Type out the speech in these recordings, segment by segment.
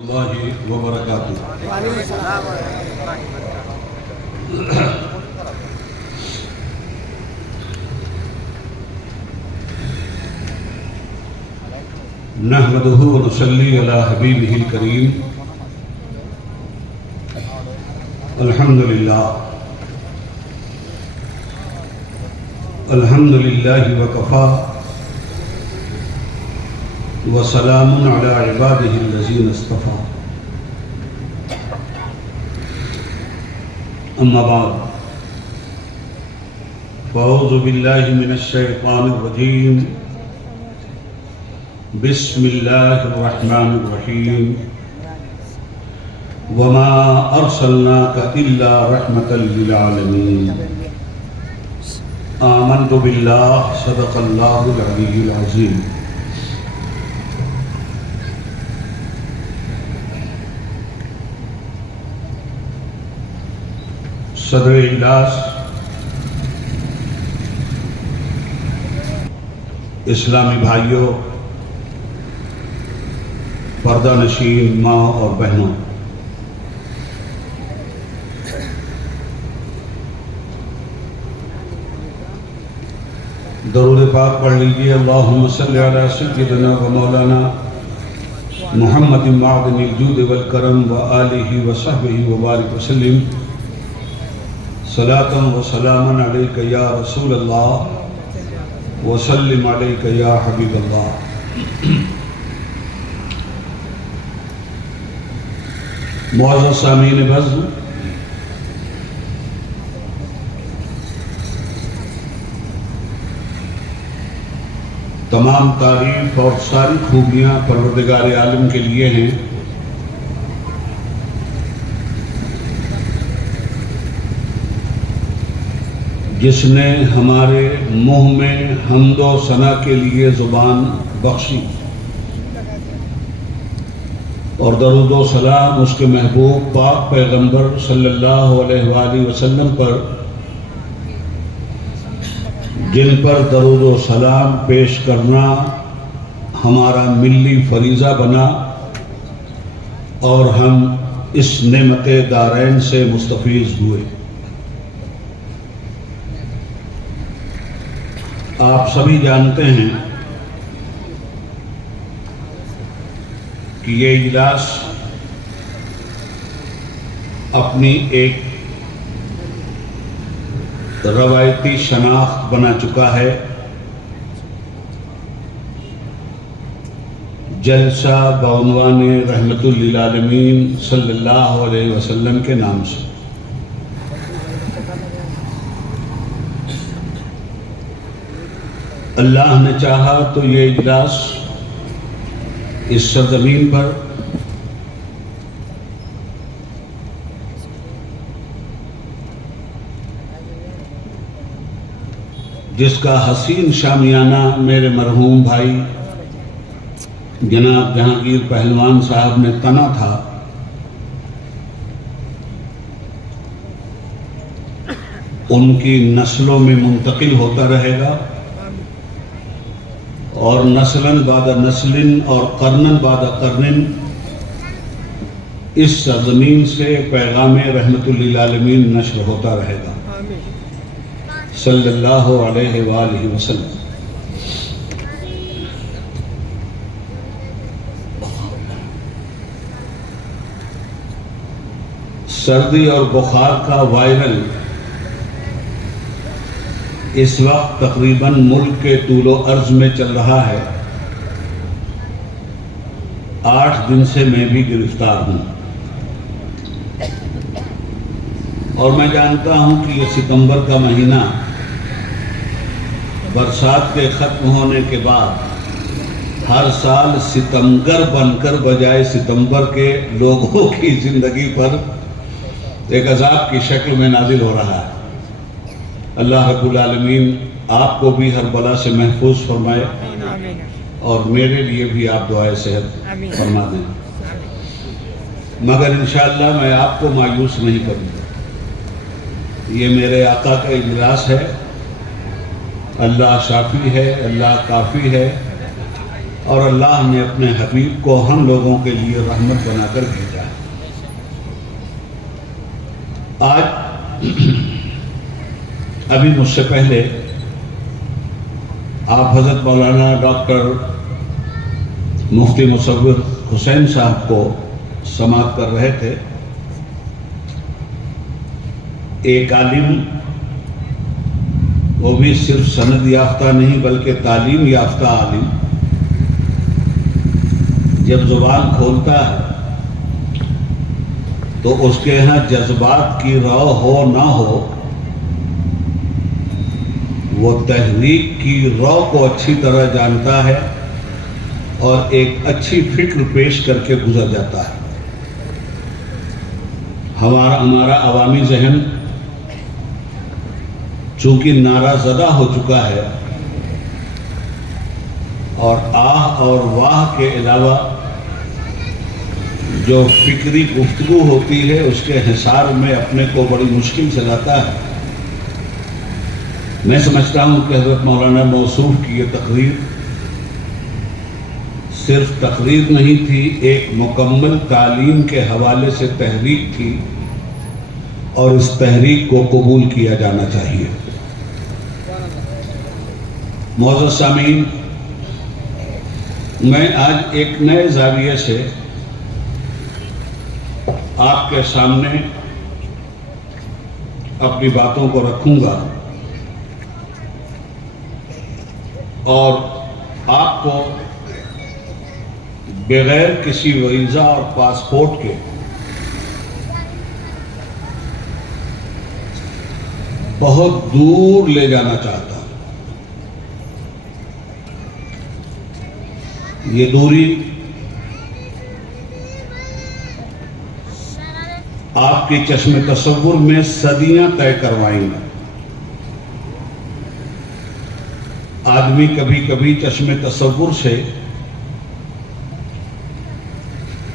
اللہ وبرکاتہ۔ وعلیکم السلام ورحمۃ اللہ وبرکاتہ۔ نحمدہ ونصلی علی حبیبہ الکریم۔ الحمدللہ الحمدللہ وکفا وسلام علی عبادہ الذین اصطفیٰ۔ اما بعد فاعوذ باللہ من الشیطان الرجیم۔ بسم اللہ الرحمن الرحیم۔ وما ارسلناک الا رحمۃ للعالمین۔ آمنت باللہ صدق اللہ العلی العظیم۔ صدر اجلاس، اسلامی بھائیوں، پردہ نشین ماں اور بہنوں، درود پاک پڑھ لیجیے۔ اللہم صلی علی سیدنا و مولانا محمد معدن الجود والکرم و آلہ و صحبہ وبارک وسلم۔ صلاۃ و سلام علیک یا رسول اللہ وسلم علیک یا حبیب اللہ۔ معزز سامعین بزم، تمام تعریف اور ساری خوبیاں پروردگار عالم کے لیے ہیں، جس نے ہمارے منہ میں حمد و ثنا کے لیے زبان بخشی، اور درود و سلام اس کے محبوب پاک پیغمبر صلی اللہ علیہ وآلہ وسلم پر، جن پر درود و سلام پیش کرنا ہمارا ملی فریضہ بنا اور ہم اس نعمت دارین سے مستفیض ہوئے۔ آپ سبھی جانتے ہیں کہ یہ اجلاس اپنی ایک روایتی شناخت بنا چکا ہے، جلسہ بعنوان رحمت للعالمین صلی اللہ علیہ وسلم کے نام سے۔ اللہ نے چاہا تو یہ اجلاس اس سرزمین پر جس کا حسین شامیانہ میرے مرحوم بھائی جناب جہانگیر پہلوان صاحب نے تنا تھا، ان کی نسلوں میں منتقل ہوتا رہے گا، اور نسلاً بعد نسل اور قرناً بعد قرن اس سرزمین سے پیغام رحمت للعالمین نشر ہوتا رہے گا صلی اللہ علیہ وآلہ وسلم۔ سردی اور بخار کا وائرل اس وقت تقریباً ملک کے طول و عرض میں چل رہا ہے۔ 8 دن سے میں بھی گرفتار ہوں، اور میں جانتا ہوں کہ یہ ستمبر کا مہینہ برسات کے ختم ہونے کے بعد ہر سال ستمگر بن کر بجائے ستمبر کے لوگوں کی زندگی پر ایک عذاب کی شکل میں نازل ہو رہا ہے۔ اللہ رب العالمین آپ کو بھی ہر بلا سے محفوظ فرمائے، اور میرے لیے بھی آپ دعائے صحت فرما دیں۔ مگر انشاءاللہ میں آپ کو مایوس نہیں کروں گا، یہ میرے آقا کا اجلاس ہے۔ اللہ شافی ہے، اللہ کافی ہے، اور اللہ نے اپنے حبیب کو ہم لوگوں کے لیے رحمت بنا کر بھیجا ہے۔ آج ابھی مجھ سے پہلے آپ حضرت مولانا ڈاکٹر مفتی مصور حسین صاحب کو سماعت کر رہے تھے۔ ایک عالم، وہ بھی صرف سند یافتہ نہیں بلکہ تعلیم یافتہ عالم، جب زبان کھولتا ہے تو اس کے ہاں جذبات کی رو ہو نہ ہو، وہ تحریک کی رو کو اچھی طرح جانتا ہے اور ایک اچھی فکر پیش کر کے گزر جاتا ہے۔ ہمارا عوامی ذہن چونکہ نعرہ زدہ ہو چکا ہے، اور آہ اور واہ کے علاوہ جو فکری گفتگو ہوتی ہے اس کے حصار میں اپنے کو بڑی مشکل سے لاتا ہے۔ میں سمجھتا ہوں کہ حضرت مولانا موصوف کی یہ تقریر صرف تقریر نہیں تھی، ایک مکمل تعلیم کے حوالے سے تحریک تھی، اور اس تحریک کو قبول کیا جانا چاہیے۔ معزز سامعین، میں آج ایک نئے زاویے سے آپ کے سامنے اپنی باتوں کو رکھوں گا، اور آپ کو بغیر کسی ویزا اور پاسپورٹ کے بہت دور لے جانا چاہتا ہوں۔ یہ دوری آپ کی چشم تصور میں صدیاں طے کروائیں گے۔ آدمی کبھی کبھی چشم تصور سے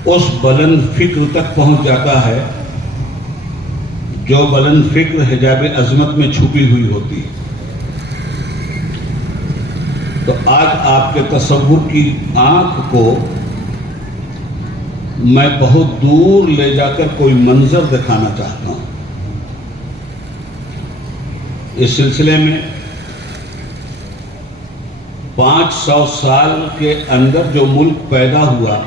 اس بلند فکر تک پہنچ جاتا ہے جو بلند فکر حجاب عظمت میں چھپی ہوئی ہوتی ہے۔ تو آج آپ کے تصور کی آنکھ کو میں بہت دور لے جا کر کوئی منظر دکھانا چاہتا ہوں۔ اس سلسلے میں 500 سال کے اندر جو ملک پیدا ہوا،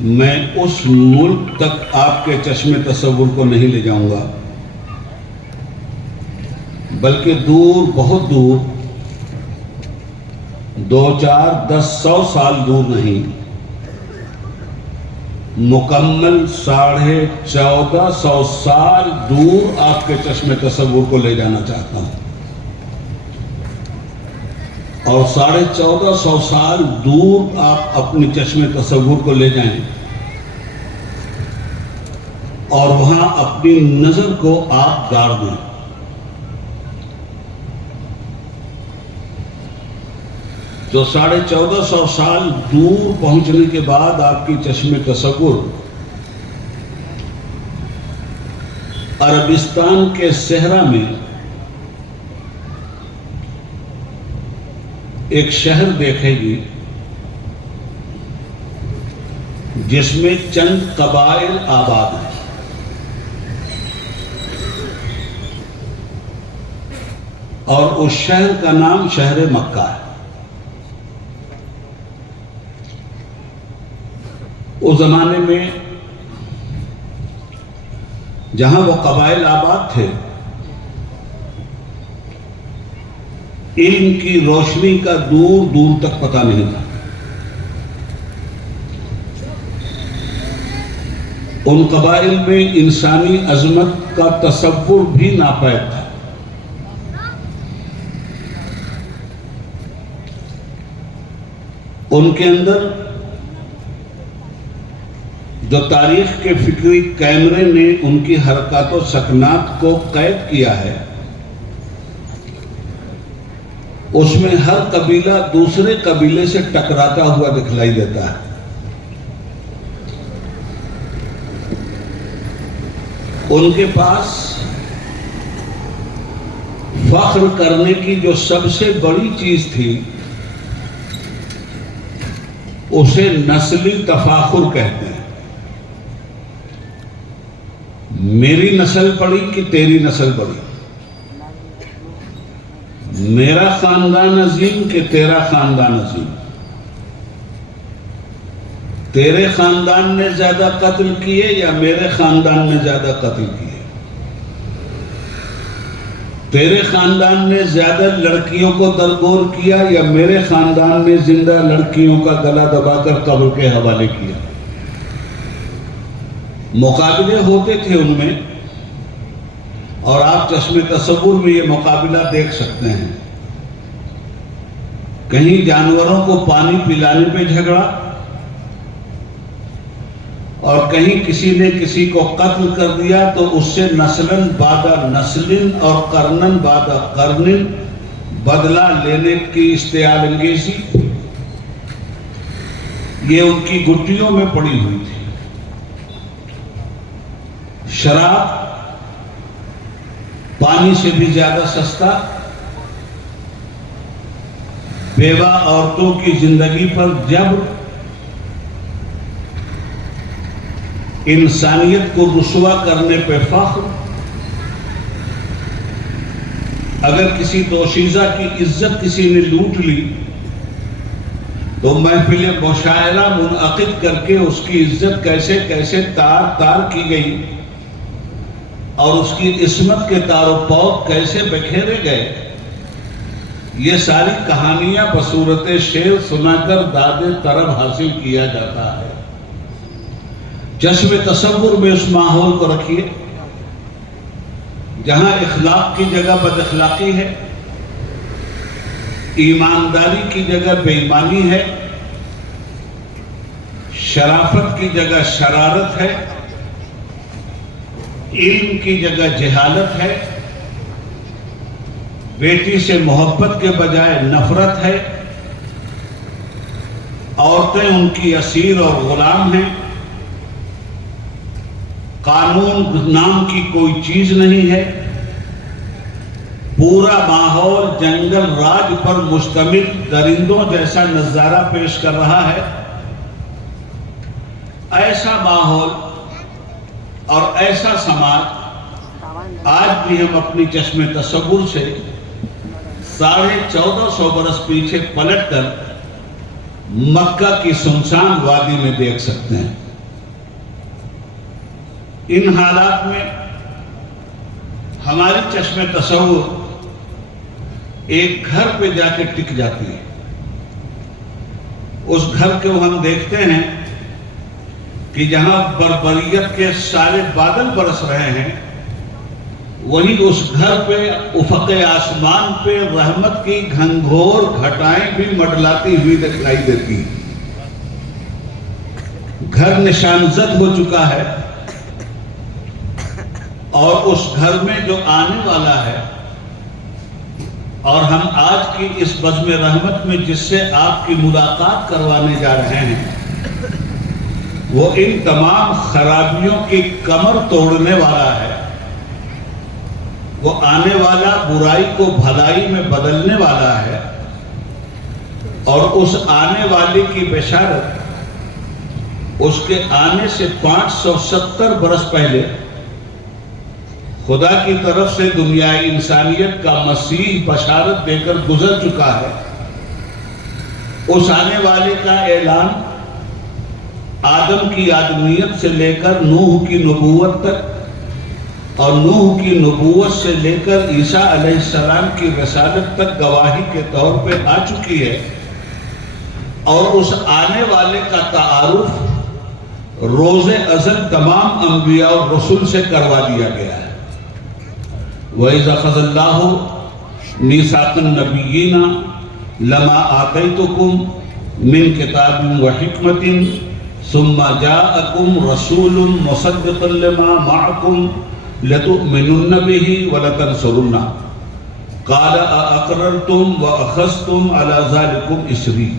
میں اس ملک تک آپ کے چشم تصور کو نہیں لے جاؤں گا، بلکہ دور، بہت دور، 2، 4، 10، 100 سال دور نہیں، مکمل 1450 سال دور آپ کے چشم تصور کو لے جانا چاہتا ہوں۔ اور 1450 سال دور آپ اپنی چشم تصور کو لے جائیں اور وہاں اپنی نظر کو آپ گاڑ دیں۔ جو 1450 سال دور پہنچنے کے بعد آپ کی چشم تصور عربستان کے صحرا میں ایک شہر دیکھے گی جس میں چند قبائل آباد ہیں، اور اس شہر کا نام شہر مکہ ہے۔ اس زمانے میں جہاں وہ قبائل آباد تھے، علم کی روشنی کا دور دور تک پتہ نہیں تھا۔ ان قبائل میں انسانی عظمت کا تصور بھی ناپید تھا۔ ان کے اندر جو تاریخ کے فکری کیمرے نے ان کی حرکات و سکنات کو قید کیا ہے، اس میں ہر قبیلہ دوسرے قبیلے سے ٹکراتا ہوا دکھلائی دیتا ہے۔ ان کے پاس فخر کرنے کی جو سب سے بڑی چیز تھی اسے نسلی تفاخر کہتے ہیں. میری نسل بڑی کہ تیری نسل بڑی، میرا خاندان عظیم کہ تیرا خاندان عظیم، تیرے خاندان نے زیادہ قتل کیے یا میرے خاندان نے زیادہ قتل کیے، تیرے خاندان نے زیادہ لڑکیوں کو درگور کیا یا میرے خاندان نے زندہ لڑکیوں کا گلا دبا کر قبر کے حوالے کیا. مقابلے ہوتے تھے ان میں، اور آپ چشم تصور میں یہ مقابلہ دیکھ سکتے ہیں. کہیں جانوروں کو پانی پلانے پہ جھگڑا، اور کہیں کسی نے کسی کو قتل کر دیا تو اس سے نسلن بعد نسلن اور قرنن بعد قرنن بدلہ لینے کی اشتعال انگیزی، یہ ان کی گٹیوں میں پڑی ہوئی تھی. شراب پانی سے بھی زیادہ سستا، بیوہ عورتوں کی زندگی پر جبر، انسانیت کو رسوا کرنے پہ فخر. اگر کسی دوشیزہ کی عزت کسی نے لوٹ لی تو محفل مشاعرہ منعقد کر کے اس کی عزت کیسے کیسے تار تار کی گئی اور اس کی عصمت کے تار و پود کیسے بکھیرے گئے، یہ ساری کہانیاں بصورت شعر سنا کر داد طرب حاصل کیا جاتا ہے. چشم تصور میں اس ماحول کو رکھیے جہاں اخلاق کی جگہ بد اخلاقی ہے، ایمانداری کی جگہ بے ایمانی ہے، شرافت کی جگہ شرارت ہے، علم کی جگہ جہالت ہے، بیٹی سے محبت کے بجائے نفرت ہے، عورتیں ان کی اسیر اور غلام ہیں، قانون نام کی کوئی چیز نہیں ہے، پورا ماحول جنگل راج پر مشتمل درندوں جیسا نظارہ پیش کر رہا ہے. ایسا ماحول اور ایسا سماج آج بھی ہم اپنی چشم تصور سے 1450 برس پیچھے پلٹ کر مکہ کی سنسان وادی میں دیکھ سکتے ہیں. ان حالات میں ہماری چشم تصور ایک گھر پہ جا کے ٹک جاتی ہے. اس گھر کو ہم دیکھتے ہیں کہ جہاں بربریت کے سارے بادل برس رہے ہیں، وہیں اس گھر پہ افق آسمان پہ رحمت کی گھنگھور گھٹائیں بھی مڈلاتی ہوئی دکھائی دیتی. گھر نشان زد ہو چکا ہے، اور اس گھر میں جو آنے والا ہے، اور ہم آج کی اس بزم رحمت میں جس سے آپ کی ملاقات کروانے جا رہے ہیں، وہ ان تمام خرابیوں کی کمر توڑنے والا ہے. وہ آنے والا برائی کو بھلائی میں بدلنے والا ہے، اور اس آنے والے کی بشارت اس کے آنے سے 570 برس پہلے خدا کی طرف سے دنیائے انسانیت کا مسیح بشارت دے کر گزر چکا ہے. اس آنے والے کا اعلان آدم کی آدمیت سے لے کر نوح کی نبوت تک، اور نوح کی نبوت سے لے کر عیسیٰ علیہ السلام کی رسالت تک گواہی کے طور پہ آ چکی ہے. اور اس آنے والے کا تعارف روز ازل تمام انبیاء اور رسول سے کروا دیا گیا ہے. وَإِذَا أَخَذَ اللَّهُ مِيثَاقَ النَّبِيِّينَ لَمَا آتَيْتُكُم مِّن كِتَابٍ وَحِكْمَةٍ ثُمَّ جَاءَكُمْ رَسُولٌ مُصَدِّقٌ لِّمَا مَعَكُمْ لَتُؤْمِنُنَّ بِهِ وَلَتَنصُرُنَّهُ قَالَ أَأَقْرَرْتُمْ وَأَخَذْتُمْ عَلَى ذَلِكُمْ إِصْرِي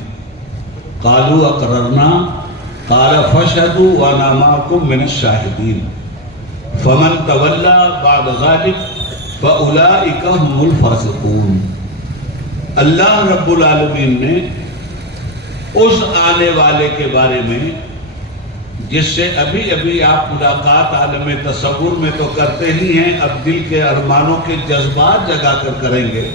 قَالُوا أَقْرَرْنَا قَالَ فَاشْهَدُوا وَأَنَا مَعَكُمْ مِنَ الشَّاهِدِينَ فمن تولى بعد ذلك فأولئك هم الفاسقون. اللہ رب العالمین نے اس آنے والے کے بارے میں جس سے ابھی ابھی آپ ملاقات عالم تصور میں تو کرتے ہی ہیں، اب دل کے ارمانوں کے جذبات جگا کر کریں گے،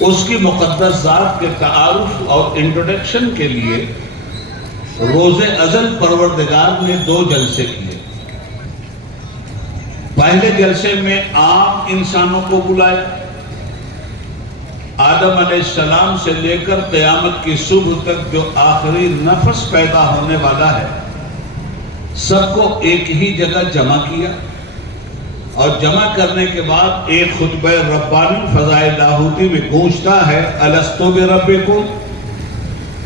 اس کی مقدس ذات کے تعارف اور انٹروڈکشن کے لیے روز ازل پروردگار نے 2 جلسے کیے۔ پہلے جلسے میں عام انسانوں کو بلایا، آدم علیہ السلام سے لے کر قیامت کی صبح تک جو آخری نفس پیدا ہونے والا ہے، سب کو ایک ہی جگہ جمع کیا، اور جمع کرنے کے بعد ایک خطبہ ربانی فضائے لاہوتی میں گونجتا ہے، الستو بربکم،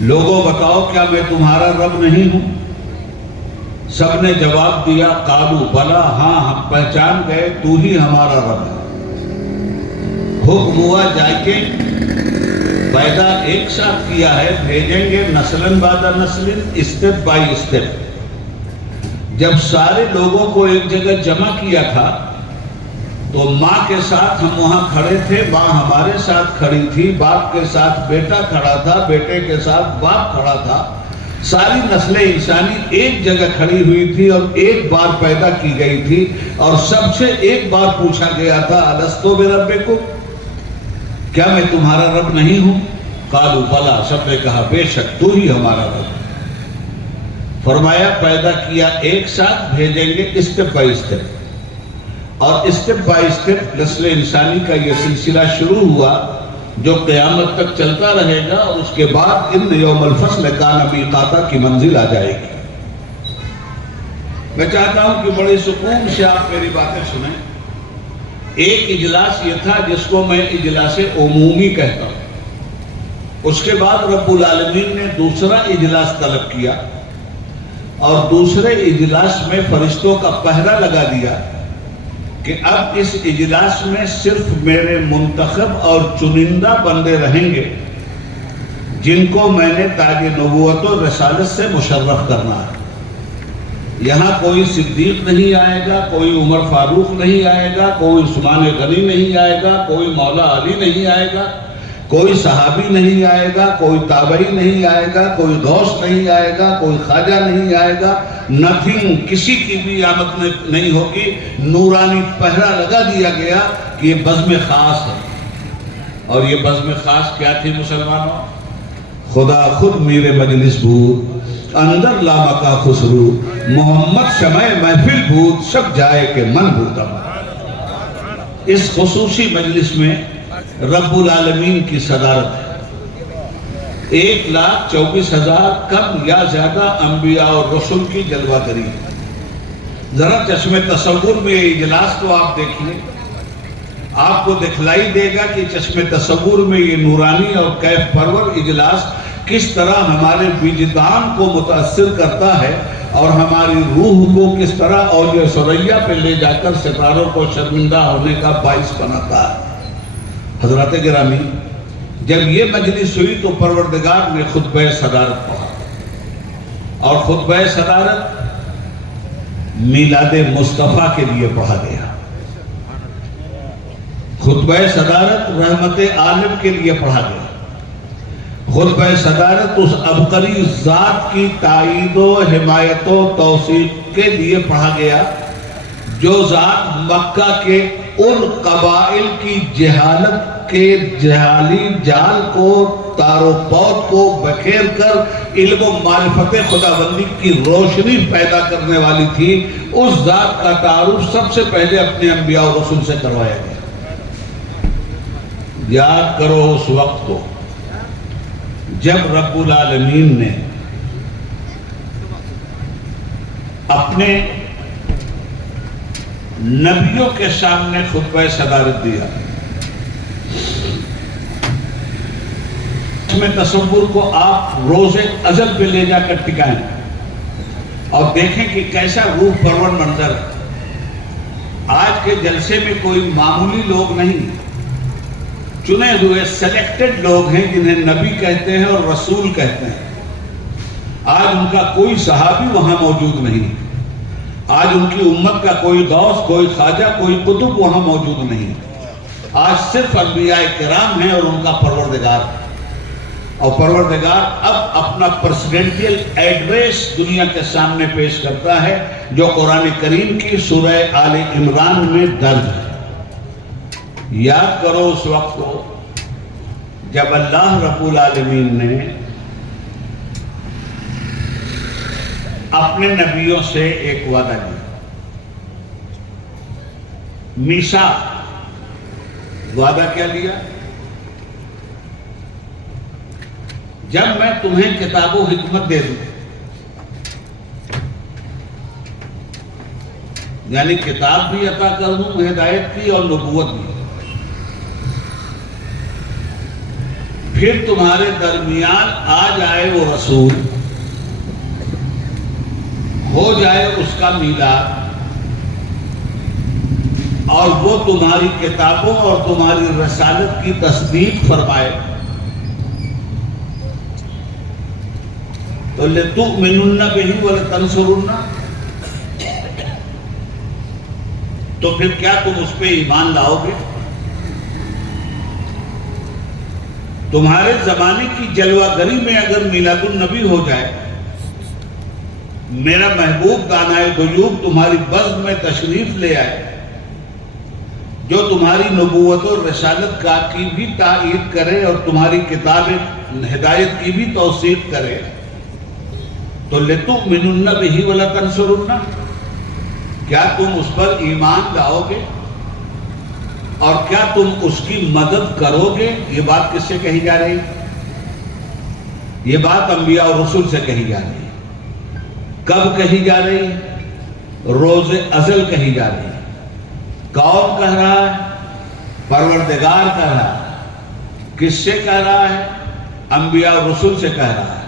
لوگوں بتاؤ کیا میں تمہارا رب نہیں ہوں؟ سب نے جواب دیا، قالوا بلا، ہاں ہم پہچان گئے تو ہی ہمارا رب ہے۔ حکم ہوا جائے پیدا ایک ساتھ کیا ہے، بھیجیں گے نسلاً بعد نسل، اسٹیپ بائی اسٹیپ۔ جب سارے لوگوں کو ایک جگہ جمع کیا تھا تو ماں کے ساتھ ہم وہاں کھڑے تھے، ماں ہمارے ساتھ کھڑی تھی، باپ کے ساتھ بیٹا کھڑا تھا، بیٹے کے ساتھ باپ کھڑا تھا، ساری نسل انسانی ایک جگہ کھڑی ہوئی تھی اور ایک بار پیدا کی گئی تھی، اور سب سے ایک بار پوچھا گیا تھا، الستو بربکم، کیا میں تمہارا رب نہیں ہوں؟ قالوا بلا، سب نے کہا بے شک تو ہی ہمارا رب ہے۔ فرمایا پیدا کیا ایک ساتھ، بھیجیں گے اسٹیپ بائی اسٹیپ، اور اسٹیپ بائی اسٹیپ نسل انسانی کا یہ سلسلہ شروع ہوا جو قیامت تک چلتا رہے گا، اور اس کے بعد ان یوم الفصل کان میقاتا کی منزل آ جائے گی۔ میں چاہتا ہوں کہ بڑے سکون سے آپ میری باتیں سنیں۔ ایک اجلاس یہ تھا جس کو میں اجلاس عمومی کہتا ہوں، اس کے بعد رب العالمین نے دوسرا اجلاس طلب کیا، اور دوسرے اجلاس میں فرشتوں کا پہرا لگا دیا کہ اب اس اجلاس میں صرف میرے منتخب اور چنندہ بندے رہیں گے جن کو میں نے تاج نبوت و رسالت سے مشرف کرنا ہے۔ یہاں کوئی صدیق نہیں آئے گا، کوئی عمر فاروق نہیں آئے گا، کوئی عثمان غنی نہیں آئے گا، کوئی مولا علی نہیں آئے گا، کوئی صحابی نہیں آئے گا، کوئی تابعی نہیں آئے گا، کوئی غوث نہیں آئے گا، کوئی خواجہ نہیں آئے گا، نتھنگ، کسی کی بھی آمد نہیں ہوگی۔ نورانی پہرا لگا دیا گیا کہ یہ بزم خاص ہے۔ اور یہ بزم خاص کیا تھی مسلمانوں؟ خدا خود میرے مجلس بود، اندر لامکا خسرو، محمد شمع محفل بود، سب جائے کہ من بودم۔ اس خصوصی مجلس میں رب العالمین کی صدارت ہے۔ 1,24,000 کم یا زیادہ انبیاء اور رسول کی جلوہ گری۔ ذرا چشم تصور میں یہ اجلاس تو آپ دیکھیں، آپ کو دکھلائی دے گا کہ چشم تصور میں یہ نورانی اور کیف پرور اجلاس کس طرح ہمارے وجدان کو متاثر کرتا ہے، اور ہماری روح کو کس طرح اوج ثریا پہ لے جا کر ستاروں کو شرمندہ ہونے کا باعث بناتا ہے۔ حضرات گرامی، جب یہ مجلس ہوئی تو پروردگار نے خطبہ صدارت پڑھا، اور خطبہ صدارت میلاد مصطفیٰ کے لیے پڑھا گیا۔ خطبہ صدارت رحمت عالم کے لیے پڑھا گیا۔ خطبہ صدارت اس عبقری ذات کی تائید و حمایت و توثیق کے لیے پڑھا گیا جو ذات مکہ کے ان قبائل کی جہالت کے جہالی جال کو، تار و پود کو بکھیر کر علم و معرفت خداوندی کی روشنی پیدا کرنے والی تھی، اس ذات کا تعارف سب سے پہلے اپنے انبیاء و رسول سے کروایا گیا۔ یاد کرو اس وقت کو جب رب العالمین نے اپنے نبیوں کے سامنے خطبہ صدارت دیا۔ اس میں تصور کو آپ روز ازل پہ لے جا کر ٹکائیں اور دیکھیں کہ کیسا روح پرور منظر ہے۔ آج کے جلسے میں کوئی معمولی لوگ نہیں، چنے ہوئے سلیکٹڈ لوگ ہیں جنہیں نبی کہتے ہیں اور رسول کہتے ہیں۔ آج ان کا کوئی صحابی وہاں موجود نہیں، آج ان کی امت کا کوئی غوث، کوئی خواجہ، کوئی قطب وہاں موجود نہیں۔ آج صرف انبیاء کرام ہیں اور ان کا پروردگار ہے۔ اور پروردگار اب اپنا پریزیڈنشیل ایڈریس دنیا کے سامنے پیش کرتا ہے جو قرآن کریم کی سورہ آل عمران میں درج ہے۔ یاد کرو اس وقت کو جب اللہ رب العالمین نے اپنے نبیوں سے ایک وعدہ لیا، میثاق۔ وعدہ کیا لیا؟ جب میں تمہیں کتاب و حکمت دے دوں، یعنی کتاب بھی عطا کر دوں ہدایت کی اور نبوت بھی، پھر تمہارے درمیان آ جائے وہ رسول، ہو جائے اس کا میلاد، اور وہ تمہاری کتابوں اور تمہاری رسالت کی تصدیق فرمائے، تو لَتُؤْمِنُنَّ بِهِ وَلَتَنْصُرُنَّ، تو پھر کیا تم اس پہ ایمان لاؤ گے؟ تمہارے زمانے کی جلوہ گری میں اگر میلاد النبی ہو جائے، میرا محبوب دانائے غیوب تمہاری بزم میں تشریف لے آئے جو تمہاری نبوت اور رسالت کی بھی تائید کرے اور تمہاری کتاب ہدایت کی بھی توثیق کرے، تو لَتُؤْمِنُنَّ بِهِ وَلَتَنْصُرُنَّ، کیا تم اس پر ایمان لاؤ گے اور کیا تم اس کی مدد کرو گے؟ یہ بات کس سے کہی جا رہی؟ یہ بات انبیاء اور رسول سے کہی جا رہی ہے۔ کب کہی جا رہی ہے؟ روز ازل کہی جا رہی ہے۔ کون کہہ رہا ہے؟ پروردگار کہہ رہا ہے۔ کس سے کہہ رہا ہے؟ انبیاء اور رسول سے کہہ رہا ہے۔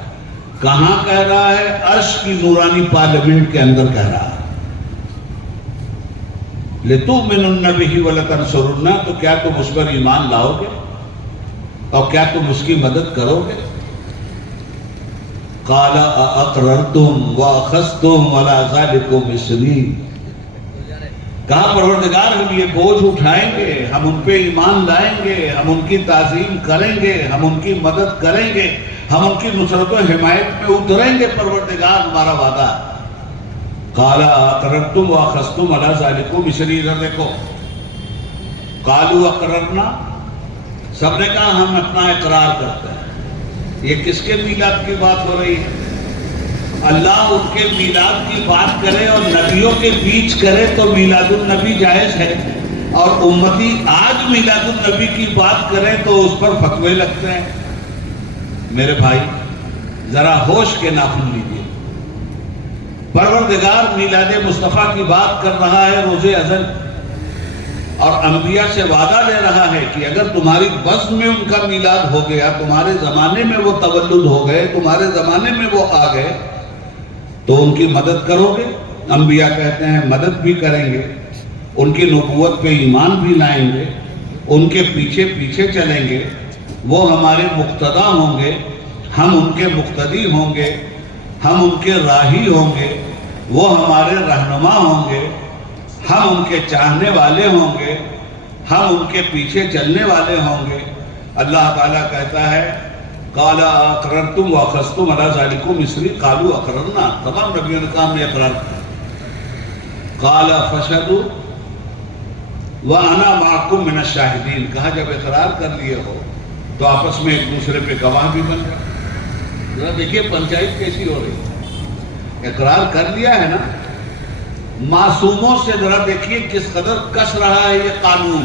کہاں کہہ رہا ہے؟ عرش کی نورانی پارلیمنٹ کے اندر کہہ رہا ہے۔ لِتُؤْمِنُنَّ بِهِ وَلَتَنْصُرُنَّ، تو کیا تم اس پر ایمان لاؤ گے اور کیا تم اس کی مدد کرو گے؟ قَالَ أَأَقْرَرْتُمْ وَأَخَذْتُمْ وَلَا ذَلِكُمْ إِصْرِي، کہا پروردگار ہم یہ بوجھ اٹھائیں گے، ہم ان پہ ایمان لائیں گے، ہم ان کی تعظیم کریں گے، ہم ان کی مدد کریں گے، ہم ان کی نصرت و حمایت میں اتریں گے، پروردگار ہمارا وعدہ۔ قَالَ أَقْرَرْتُمْ وَأَخَذْتُمْ وَلَا ذَلِكُمْ إِصْرِي، دیکھو قَالُوا أَقْرَرْنَا، سب نے کہا ہم اپنا اقرار کرتے ہیں۔ یہ کس کے میلاد کی بات ہو رہی ہے؟ اللہ ان کے میلاد کی بات کرے اور نبیوں کے بیچ کرے تو میلاد النبی جائز ہے، اور امتی آج میلاد النبی کی بات کرے تو اس پر فتوے لگتے ہیں۔ میرے بھائی ذرا ہوش کے ناخن لیجئے، پروردگار میلاد مصطفیٰ کی بات کر رہا ہے روز ازل، اور انبیاء سے وعدہ لے رہا ہے کہ اگر تمہاری بزم میں ان کا میلاد ہو گیا، تمہارے زمانے میں وہ تولد ہو گئے، تمہارے زمانے میں وہ آ گئے، تو ان کی مدد کرو گے؟ انبیاء کہتے ہیں مدد بھی کریں گے، ان کی نبوت پہ ایمان بھی لائیں گے، ان کے پیچھے پیچھے چلیں گے، وہ ہمارے مقتدی ہوں گے، ہم ان کے مقتدی ہوں گے، ہم ان کے راہی ہوں گے، وہ ہمارے رہنما ہوں گے، ہم ان کے چاہنے والے ہوں گے، ہم ان کے پیچھے چلنے والے ہوں گے۔ اللہ تعالیٰ کہتا ہے قَالَ أَقْرَرْتُمْ وَأَخَذْتُمْ وَلَا ذَلِكُمْ إِصْرِي قَالُوا أَقْرَرْنَا، تمام نبیوں نے کہا ہم نے اقرار کیا۔ قَالَ فَاشْهَدُوا وَأَنَا مَعَكُمْ مِنَ الشَّاهِدِينَ، کہا جب اقرار کر لیے ہو تو آپس میں ایک دوسرے پہ گواہ بھی بن جائے۔ ذرا دیکھیے پنچایت کیسی ہو رہی ہے، اقرار کر لیا ہے نا۔ معصوموں سے ذرا دیکھیے کس قدر کس رہا ہے یہ قانون،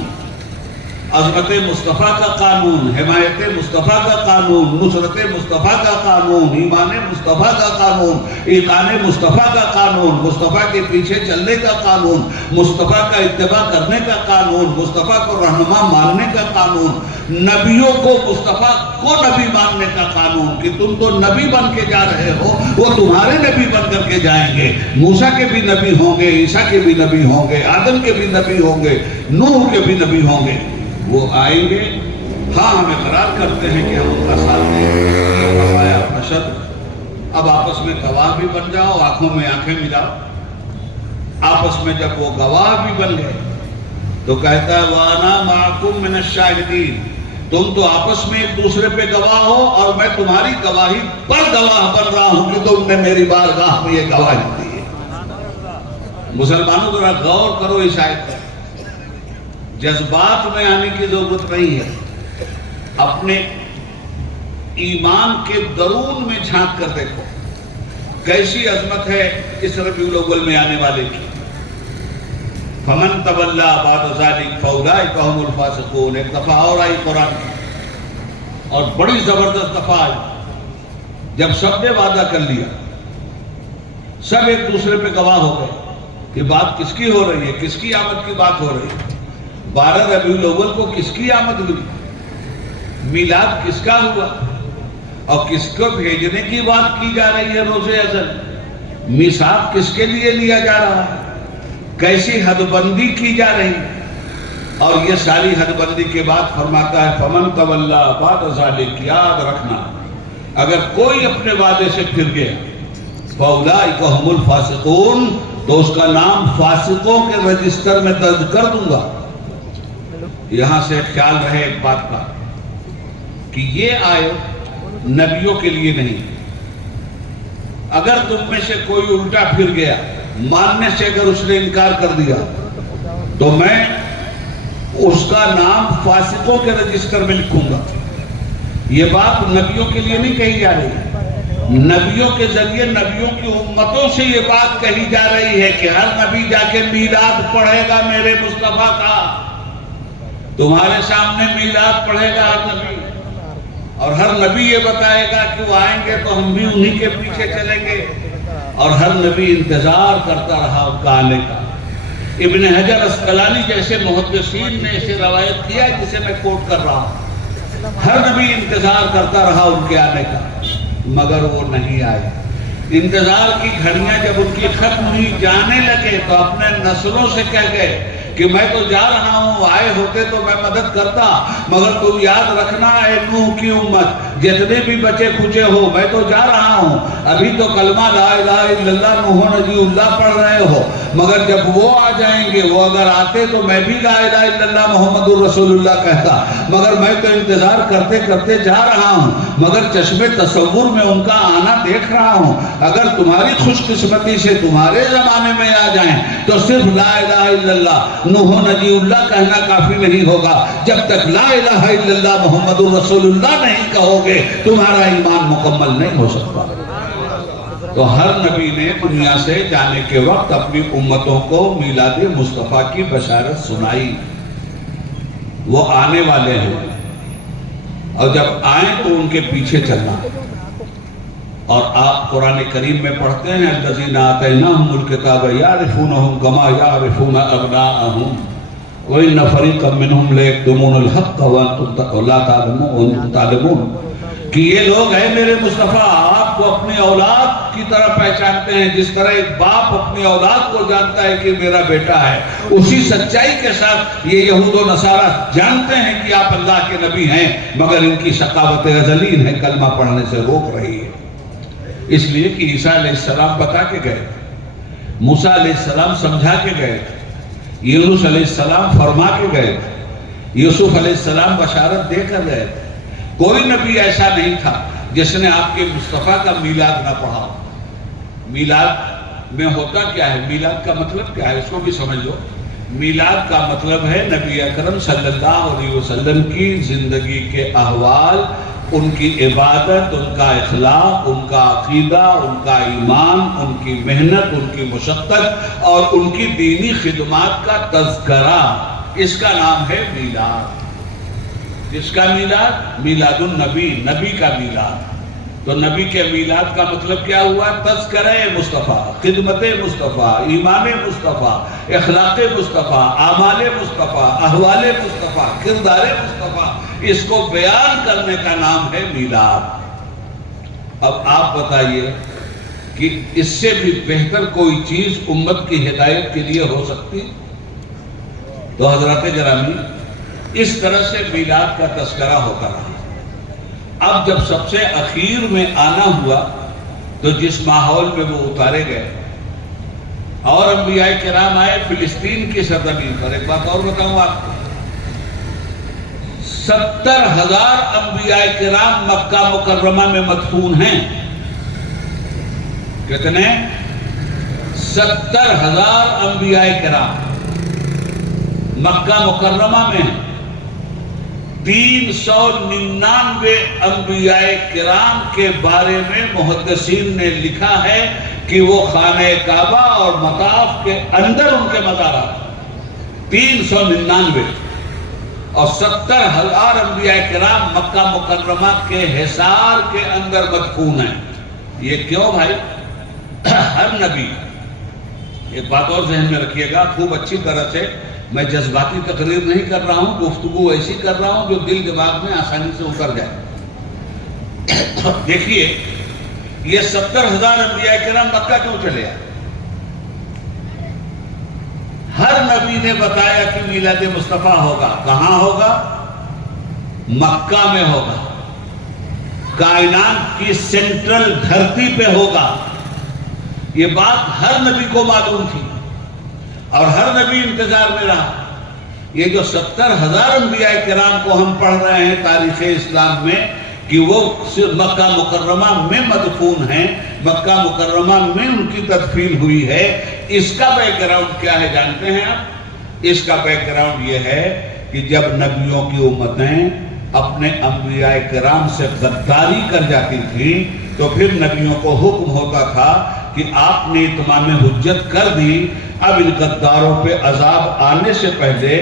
عظمت مصطفیٰ کا قانون، حمایت مصطفیٰ کا قانون، نصرت مصطفیٰ کا قانون، ایمان مصطفیٰ کا قانون، ایمان مصطفیٰ کا قانون، مصطفیٰ کے پیچھے چلنے کا قانون، مصطفیٰ کا اتباع کرنے کا قانون، مصطفیٰ کو رہنما ماننے کا قانون، نبیوں کو مصطفیٰ کو نبی ماننے کا قانون، کہ تم تو نبی بن کے جا رہے ہو، وہ تمہارے نبی بن کر کے جائیں گے۔ موسیٰ کے بھی نبی ہوں گے، عیسیٰ کے بھی نبی ہوں گے، آدم کے بھی نبی ہوں گے، نوح کے بھی نبی ہوں گے، وہ آئیں گے۔ ہاں ہم اقرار کرتے ہیں کہ ہم ان کا ساتھ دیں گے۔ فرمایا فشد، اب آپس میں گواہ بھی بن جاؤ، آنکھوں میں آنکھیں ملاؤ۔ آپس میں جب وہ گواہ بھی بن گئے تو کہتا ہے وَأَنَا مَعَكُمْ مِنَ الشَّاهِدِينَ، تم تو آپس میں ایک دوسرے پہ گواہ ہو اور میں تمہاری گواہی پر گواہ بن رہا ہوں کہ تم نے میری بارگاہ میں یہ گواہی دی ہے۔ مسلمانوں ذرا غور کرو اس آیت پر، جذبات میں آنے کی ضرورت نہیں ہے، اپنے ایمان کے درون میں جھانک کر دیکھو کیسی عظمت ہے اس ربیع الاول میں آنے والے کی۔ فمن تولی بعد ذلک فاولئک هم الفاسقون، ایک دفعہ اور آئی قرآن کی اور بڑی زبردست دفعہ آئی، جب سب نے وعدہ کر لیا، سب ایک دوسرے پہ گواہ ہو گئے کہ بات کس کی ہو رہی ہے، کس کی آمد کی بات ہو رہی ہے، 12 ربیع الاول کو کس کی آمد ہوئی، میلاد کس کا ہوا اور کس کو بھیجنے کی بات کی جا رہی ہے، روز ازل میثاق کس کے لیے لیا جا رہا ہے، کیسی حد بندی کی جا رہی ہے، اور یہ ساری حد بندی کے بعد فرماتا ہے فمن تولی بعد ذلک، یاد رکھنا اگر کوئی اپنے وعدے سے پھر گیا فاولئک هم الفاسقون، تو اس کا نام فاسقوں کے رجسٹر میں درج کر دوں گا۔ یہاں سے خیال رہے ایک بات کا کہ یہ آیت نبیوں کے لیے نہیں، اگر تم میں سے کوئی الٹا پھر گیا ماننے سے، اگر اس نے انکار کر دیا تو میں اس کا نام فاسقوں کے رجسٹر میں لکھوں گا۔ یہ بات نبیوں کے لیے نہیں کہی جا رہی، نبیوں کے ذریعے نبیوں کی امتوں سے یہ بات کہی جا رہی ہے کہ ہر نبی جا کے میلاد پڑھے گا میرے مصطفیٰ کا، تمہارے سامنے میلاد پڑھے گا ہر نبی، اور ہر نبی یہ بتائے گا کہ وہ آئیں گے تو ہم بھی انہی کے پیچھے چلیں گے، اور ہر نبی انتظار کرتا رہا ان کا آنے کا۔ ابن حجر اسقلانی جیسے محدثین نے اسے روایت کیا جسے میں کوٹ کر رہا ہوں، ہر نبی انتظار کرتا رہا ان کے آنے کا، مگر وہ نہیں آئے۔ انتظار کی گھڑیاں جب ان کی ختم ہوئی، جانے لگے تو اپنے نسلوں سے کہہ گئے کہ میں تو جا رہا ہوں، آئے ہوتے تو میں مدد کرتا، مگر تم یاد رکھنا اے نوح کی امت، جتنے بھی بچے کھچے ہو، میں تو جا رہا ہوں، ابھی تو کلمہ لا الہ الا اللہ نوح نجی اللہ پڑھ رہے ہو، مگر جب وہ آ جائیں گے، وہ اگر آتے تو میں بھی لا الہ الا اللہ محمد الرسول اللہ کہتا، مگر میں تو انتظار کرتے کرتے جا رہا ہوں، مگر چشم تصور میں ان کا آنا دیکھ رہا ہوں، اگر تمہاری خوش قسمتی سے تمہارے زمانے میں آ جائیں تو صرف لا الہ الا اللہ نوح نجی اللہ کہنا کافی نہیں ہوگا، جب تک لا الہ الا اللہ محمد الرسول اللہ نہیں کہو گے تمہارا ایمان مکمل نہیں ہو سکتا۔ تو ہر نبی نے دنیا سے جانے کے وقت اپنی امتوں کو میلاد مصطفیٰ کی بشارت سنائی، وہ آنے والے ہیں، اور جب آئیں تو ان کے پیچھے چلنا۔ اور آپ قرآن کریم میں پڑھتے ہیں الذین آتیناہم الکتاب یعرفونہ کما یعرفون ابناءہم وَإِنَّ فَرِيقًا مِّنْهُمْ لَيَكْتُمُونَ الْحَقَّ وَأَنْتُمْ لَا تَعْلَمُونَ کہ یہ لوگ ہیں میرے مصطفیٰ، آپ کو اپنی اولاد کی طرح پہچانتے ہیں، جس طرح ایک باپ اپنی اولاد کو جانتا ہے کہ میرا بیٹا ہے، اسی سچائی کے ساتھ یہ یہود و نصارہ جانتے ہیں کہ آپ اللہ کے نبی ہیں، مگر ان کی ثقافت ازلین ہے، کلمہ پڑھنے سے روک رہی ہے۔ اس لیے کہ عیسیٰ علیہ السلام بتا کے گئے، موسیٰ علیہ السلام سمجھا کے گئے، یونس علیہ السلام فرما کے گئے، یوسف علیہ السلام بشارت دے کر گئے۔ کوئی نبی ایسا نہیں تھا جس نے آپ کے مصطفیٰ کا میلاد نہ پڑھا۔ میلاد میں ہوتا کیا ہے، میلاد کا مطلب کیا ہے، اس کو بھی سمجھ لو۔ میلاد کا مطلب ہے نبی اکرم صلی اللہ علیہ وسلم کی زندگی کے احوال، ان کی عبادت، ان کا اخلاق، ان کا عقیدہ، ان کا ایمان، ان کی محنت، ان کی مشقت اور ان کی دینی خدمات کا تذکرہ، اس کا نام ہے میلاد۔ جس کا میلاد، میلاد النبی، نبی کا میلاد۔ تو نبی کے میلاد کا مطلب کیا ہوا؟ تذکرہ مصطفیٰ، خدمت مصطفیٰ، ایمان مصطفیٰ، اخلاق مصطفیٰ، اعمال مصطفیٰ، احوال مصطفیٰ، کردار مصطفیٰ، اس کو بیان کرنے کا نام ہے میلاد۔ اب آپ بتائیے کہ اس سے بھی بہتر کوئی چیز امت کی ہدایت کے لیے ہو سکتی؟ تو حضرات گرامی، اس طرح سے میلاد کا تذکرہ ہوتا رہا۔ اب جب سب سے اخیر میں آنا ہوا تو جس ماحول میں وہ اتارے گئے اور انبیاء کرام آئے فلسطین کی سرزمین پر، ایک بات اور بتاؤں آپ کو، 70,000 انبیاء کرام مکہ مکرمہ میں مدفون ہیں. کتنے؟ 70,000 انبیاء کرام مکہ مکرمہ میں ہیں. 399 انبیاء کرام کے بارے میں محدثین نے لکھا ہے کہ وہ خانہ کعبہ اور مطاف کے اندر ان کے مزارات. 399 اور 70,000 انبیاء کرام مکہ مکرمہ کے حصار کے اندر مدفون ہیں. یہ کیوں بھائی؟ ہر نبی، ایک بات اور ذہن میں رکھیے گا خوب اچھی طرح سے، میں جذباتی تقریر نہیں کر رہا ہوں، گفتگو ایسی کر رہا ہوں جو دل دماغ میں آسانی سے اتر جائے. دیکھیے یہ 70,000 انبیاء کرام مکہ کیوں چلے آئے؟ ہر نبی نے بتایا کہ میلاد مصطفیٰ ہوگا. کہاں ہوگا؟ مکہ میں ہوگا. کائنات کی سینٹرل دھرتی پہ ہوگا. یہ بات ہر نبی کو معلوم تھی اور ہر نبی انتظار میں رہا. یہ جو 70,000 انبیاء کرام کو ہم پڑھ رہے ہیں تاریخ اسلام میں کہ وہ صرف مکہ مکرمہ میں مدفون ہیں، مکہ مکرمہ میں ان کی تدفین ہوئی ہے، اس کا بیک گراؤنڈ کیا ہے جانتے ہیں آپ؟ اس کا بیک گراؤنڈ یہ ہے کہ جب نبیوں کی امتیں اپنے انبیاء کرام سے غداری کر جاتی تھی تو پھر نبیوں کو حکم ہوتا تھا کہ آپ نے اتمام حجت کر دی، اب ان غداروں پہ عذاب آنے سے پہلے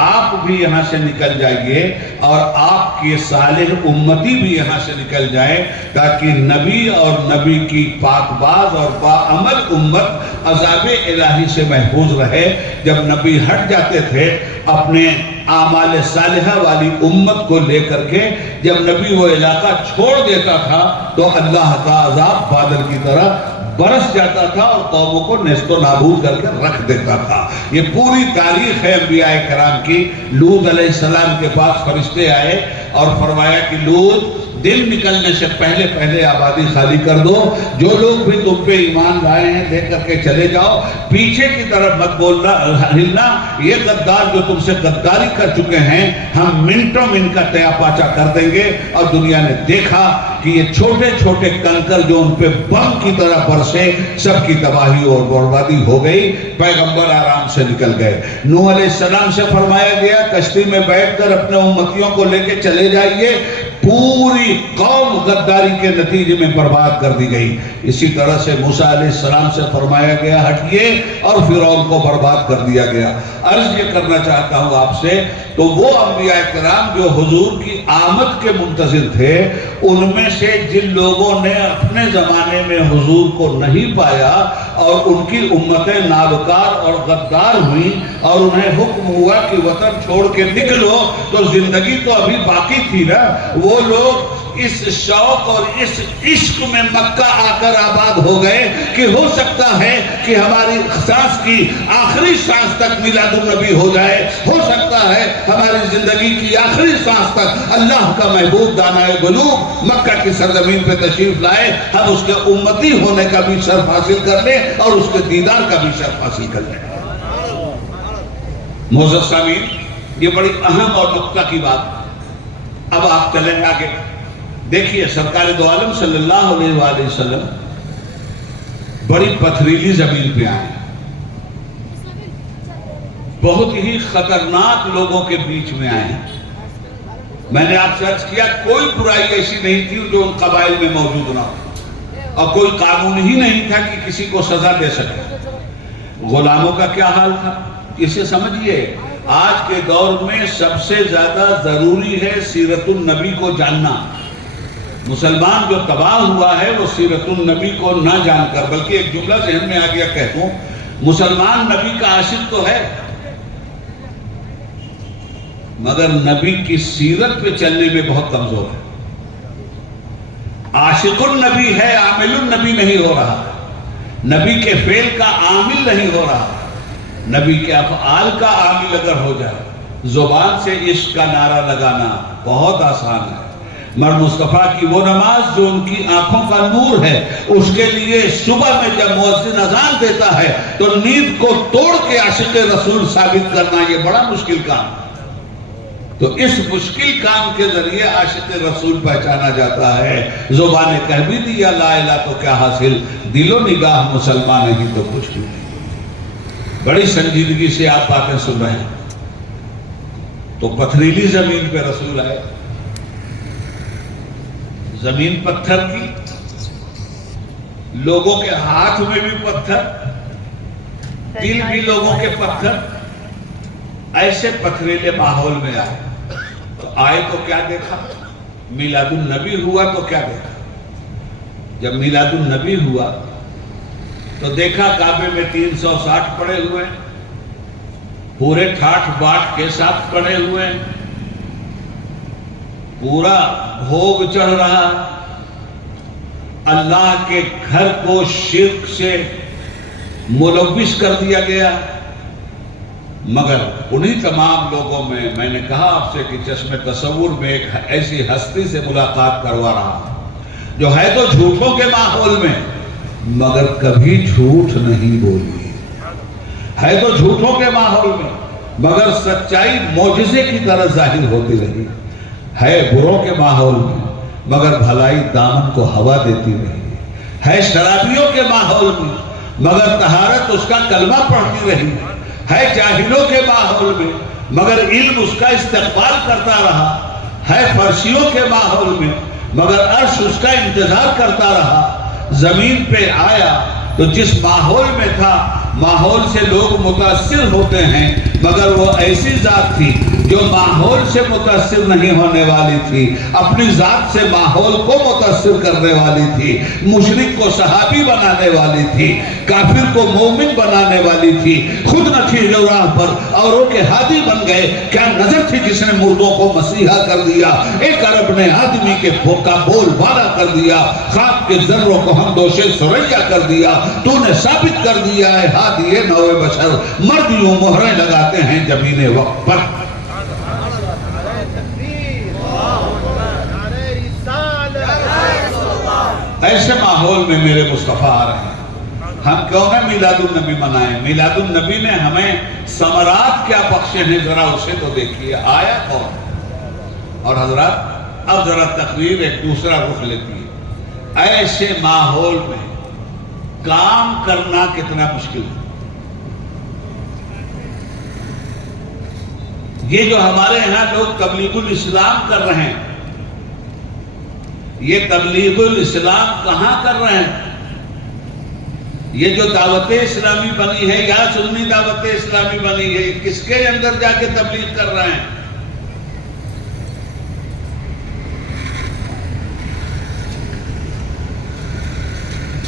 آپ بھی یہاں سے نکل جائیے اور آپ کی صالح امتی بھی یہاں سے نکل جائے تاکہ نبی اور نبی کی پاک باز اور باعمل امت عذاب الہی سے محفوظ رہے. جب نبی ہٹ جاتے تھے اپنے اعمال صالحہ والی امت کو لے کر کے، جب نبی وہ علاقہ چھوڑ دیتا تھا تو اللہ کا عذاب بادل کی طرح برس جاتا تھا اور قوموں کو نیست و نابود کر کے رکھ دیتا تھا. یہ پوری تاریخ ہے انبیاء کرام کی. لوط علیہ السلام کے پاس فرشتے آئے اور فرمایا کہ لوط دن نکلنے سے پہلے پہلے آبادی خالی کر دو، جو لوگ بھی تم پہ ایمان لائے ہیں لے کر کے چلے جاؤ، پیچھے کی طرف مت بولنا ہلنا. یہ غدار جو تم سے غداری کر چکے ہیں ہم منٹوں میں ان کا تیا پاچا کر دیں گے. اور دنیا نے دیکھا کہ یہ چھوٹے چھوٹے کنکر جو ان پہ بم کی طرح برسے، سب کی تباہی اور بربادی ہو گئی. پیغمبر آرام سے نکل گئے. نوح علیہ السلام سے فرمایا گیا کشتی میں بیٹھ کر اپنے امتیوں کو لے کے چلے جائیے. پوری قوم غداری کے نتیجے میں برباد کر دی گئی. اسی طرح سے موسیٰ علیہ السلام سے فرمایا گیا ہٹیے اور فرعون کو برباد کر دیا گیا. عرض یہ کرنا چاہتا ہوں آپ سے، تو وہ انبیاء کرام جو حضور کی آمد کے منتظر تھے، ان میں سے جن لوگوں نے اپنے زمانے میں حضور کو نہیں پایا اور ان کی امتیں نابکار اور غدار ہوئیں اور انہیں حکم ہوا کہ وطن چھوڑ کے نکلو، تو زندگی تو ابھی باقی تھی نا. وہ لوگ اس شوق اور اس عشق میں مکہ آ کر آباد ہو گئے کہ ہو سکتا ہے کہ ہماری سانس کی آخری سانس تک میلاد النبی ہو جائے، ہو سکتا ہے ہماری زندگی کی آخری سانس تک اللہ کا محبوب دانائے قلوب مکہ کی سرزمین پہ تشریف لائے، ہم اس کے امتی ہونے کا بھی شرف حاصل کر لیں اور اس کے دیدار کا بھی شرف حاصل کر لیں. معزز سامعین، یہ بڑی اہم اور نقطہ کی بات. اب آپ چلیں آگے. دیکھیے سرکار دو عالم صلی اللہ علیہ وآلہ وسلم بڑی پتھریلی زمین پہ آئے، بہت ہی خطرناک لوگوں کے بیچ میں آئے. میں نے آپ سے عرض کیا کوئی برائی ایسی نہیں تھی جو ان قبائل میں موجود نہ ہو، اور کوئی قانون ہی نہیں تھا کہ کسی کو سزا دے سکے. غلاموں کا کیا حال تھا اسے سمجھیے. آج کے دور میں سب سے زیادہ ضروری ہے سیرت النبی کو جاننا. مسلمان جو تباہ ہوا ہے وہ سیرت النبی کو نہ جان کر، بلکہ ایک جملہ ذہن میں آ گیا کہہ دوں، مسلمان نبی کا عاشق تو ہے مگر نبی کی سیرت پہ چلنے میں بہت کمزور ہے. عاشق النبی ہے، عامل النبی نہیں ہو رہا. نبی کے فعل کا عامل نہیں ہو رہا. نبی کے افعال کا عامل اگر ہو جائے، زبان سے عشق کا نعرہ لگانا بہت آسان ہے، مگر مصطفیٰ کی وہ نماز جو ان کی آنکھوں کا نور ہے، اس کے لیے صبح میں جب مؤذن اذان دیتا ہے تو نیند کو توڑ کے عاشق رسول ثابت کرنا یہ بڑا مشکل کام ہے. تو اس مشکل کام کے ذریعے عاشق رسول پہچانا جاتا ہے. زبان کہہ بھی دیا لا الہ تو کیا حاصل، دل و نگاہ مسلمان نہیں تو کچھ بھی نہیں. بڑی سنجیدگی سے آپ باتیں سن رہے ہیں. تو پتھریلی زمین پہ رسول آئے، زمین پتھر کی، لوگوں کے ہاتھ میں بھی پتھر، دل بھی لوگوں کے پتھر. ایسے پتھریلے ماحول میں آئے تو آئے تو کیا دیکھا؟ میلاد النبی ہوا تو کیا دیکھا؟ جب میلاد النبی ہوا تو دیکھا کعبے میں 360 پڑے ہوئے ہیں، پورے ٹھاٹ باٹ کے ساتھ پڑے ہوئے ہیں، پورا بھوگ چڑھ رہا. اللہ کے گھر کو شرک سے ملوث کر دیا گیا. مگر انہی تمام لوگوں میں نے کہا آپ سے کہ چشم تصور میں ایک ایسی ہستی سے ملاقات کروا رہا ہوں جو ہے تو جھوٹوں کے ماحول میں مگر کبھی جھوٹ نہیں بولی، ہے تو جھوٹوں کے ماحول میں مگر سچائی معجزے کی طرح ظاہر ہوتی رہی، ہے بروں کے ماحول میں مگر بھلائی دامن کو ہوا دیتی رہی، ہے شرابیوں کے ماحول میں مگر طہارت اس کا کلمہ پڑھتی رہی، ہے جاہلوں کے ماحول میں مگر علم اس کا استقبال کرتا رہا، ہے فرشیوں کے ماحول میں مگر عرش اس کا انتظار کرتا رہا. زمین پہ آیا تو جس ماحول میں تھا ماحول سے لوگ متاثر ہوتے ہیں مگر وہ ایسی ذات تھی جو ماحول سے متاثر نہیں ہونے والی تھی، اپنی ذات سے ماحول کو متاثر کرنے والی تھی، مشرک کو صحابی بنانے والی تھی، کافر کو مومن بنانے والی تھی، خود نہ تھی جو راہ پر اوروں کے ہادی بن گئے. کیا نظر تھی جس نے مردوں کو مسیحا کر دیا، ایک عرب نے آدمی کے کا بول بالا کر دیا، خواب کے ذروں کو ہم دوشے سریا کر دیا. تو نے ثابت کر دیا ہے ہادی نوع بشر، مرد یوں مہریں لگاتے ہیں جبین وقت پر. ایسے ماحول میں میرے مصطفیٰ آ رہے ہیں. ہم کیوں نہ میلاد النبی منائیں؟ میلاد النبی نے ہمیں ثمرات کیا بخشے ہیں ذرا اسے تو دیکھیے. آیا کون؟ اور حضرات اب ذرا تقریر ایک دوسرا رخ لیتی ہے. ایسے ماحول میں کام کرنا کتنا مشکل ہے. یہ جو ہمارے یہاں لوگ تبلیغ الاسلام کر رہے ہیں، یہ تبلیغ الاسلام کہاں کر رہے ہیں؟ یہ جو دعوت اسلامی بنی ہے یا سنی دعوت اسلامی بنی ہے، کس کے اندر جا کے تبلیغ کر رہے ہیں؟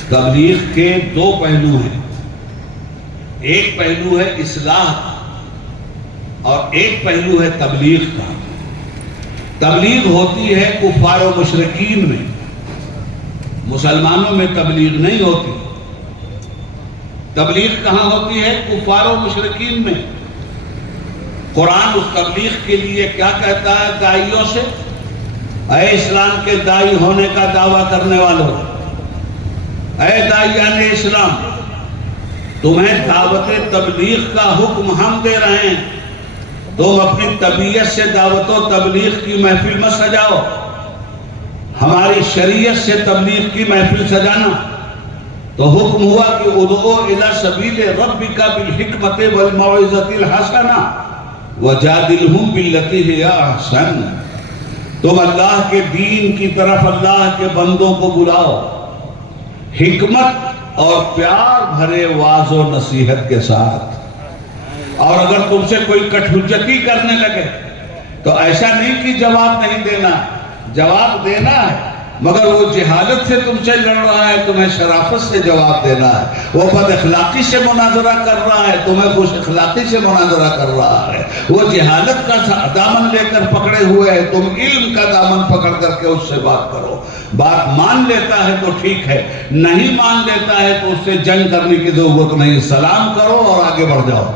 تبلیغ کے دو پہلو ہیں. ایک پہلو ہے اصلاح اور ایک پہلو ہے تبلیغ کا. تبلیغ ہوتی ہے کفار و مشرکین میں، مسلمانوں میں تبلیغ نہیں ہوتی. تبلیغ کہاں ہوتی ہے؟ کفار و مشرکین میں. قرآن اس تبلیغ کے لیے کیا کہتا ہے داعیوں سے؟ اے اسلام کے داعی ہونے کا دعویٰ کرنے والوں، اے داعیان اسلام، تمہیں دعوت تبلیغ کا حکم ہم دے رہے ہیں. تم اپنی طبیعت سے دعوت و تبلیغ کی محفل مت سجاؤ، ہماری شریعت سے تبلیغ کی محفل سجانا. تو حکم ہوا کہ ادعو الی سبیل ربک بالحکمت والموعظۃ الحسنہ وجادلہم باللتی ہی احسن. تم اللہ کے دین کی طرف اللہ کے بندوں کو بلاؤ حکمت اور پیار بھرے واعظ و نصیحت کے ساتھ. اور اگر تم سے کوئی کٹ حجتی کرنے لگے تو ایسا نہیں کہ جواب نہیں دینا، جواب دینا ہے مگر وہ جہالت سے تم سے لڑ رہا ہے، تمہیں شرافت سے جواب دینا ہے. وہ بد اخلاقی سے مناظرہ کر رہا ہے، تمہیں خوش اخلاقی سے مناظرہ کر رہا ہے. وہ جہالت کا دامن لے کر پکڑے ہوئے ہے، تم علم کا دامن پکڑ کر کے اس سے بات کرو. بات مان لیتا ہے تو ٹھیک ہے، نہیں مان لیتا ہے تو اس سے جنگ کرنے کی ضرورت نہیں، سلام کرو اور آگے بڑھ جاؤ.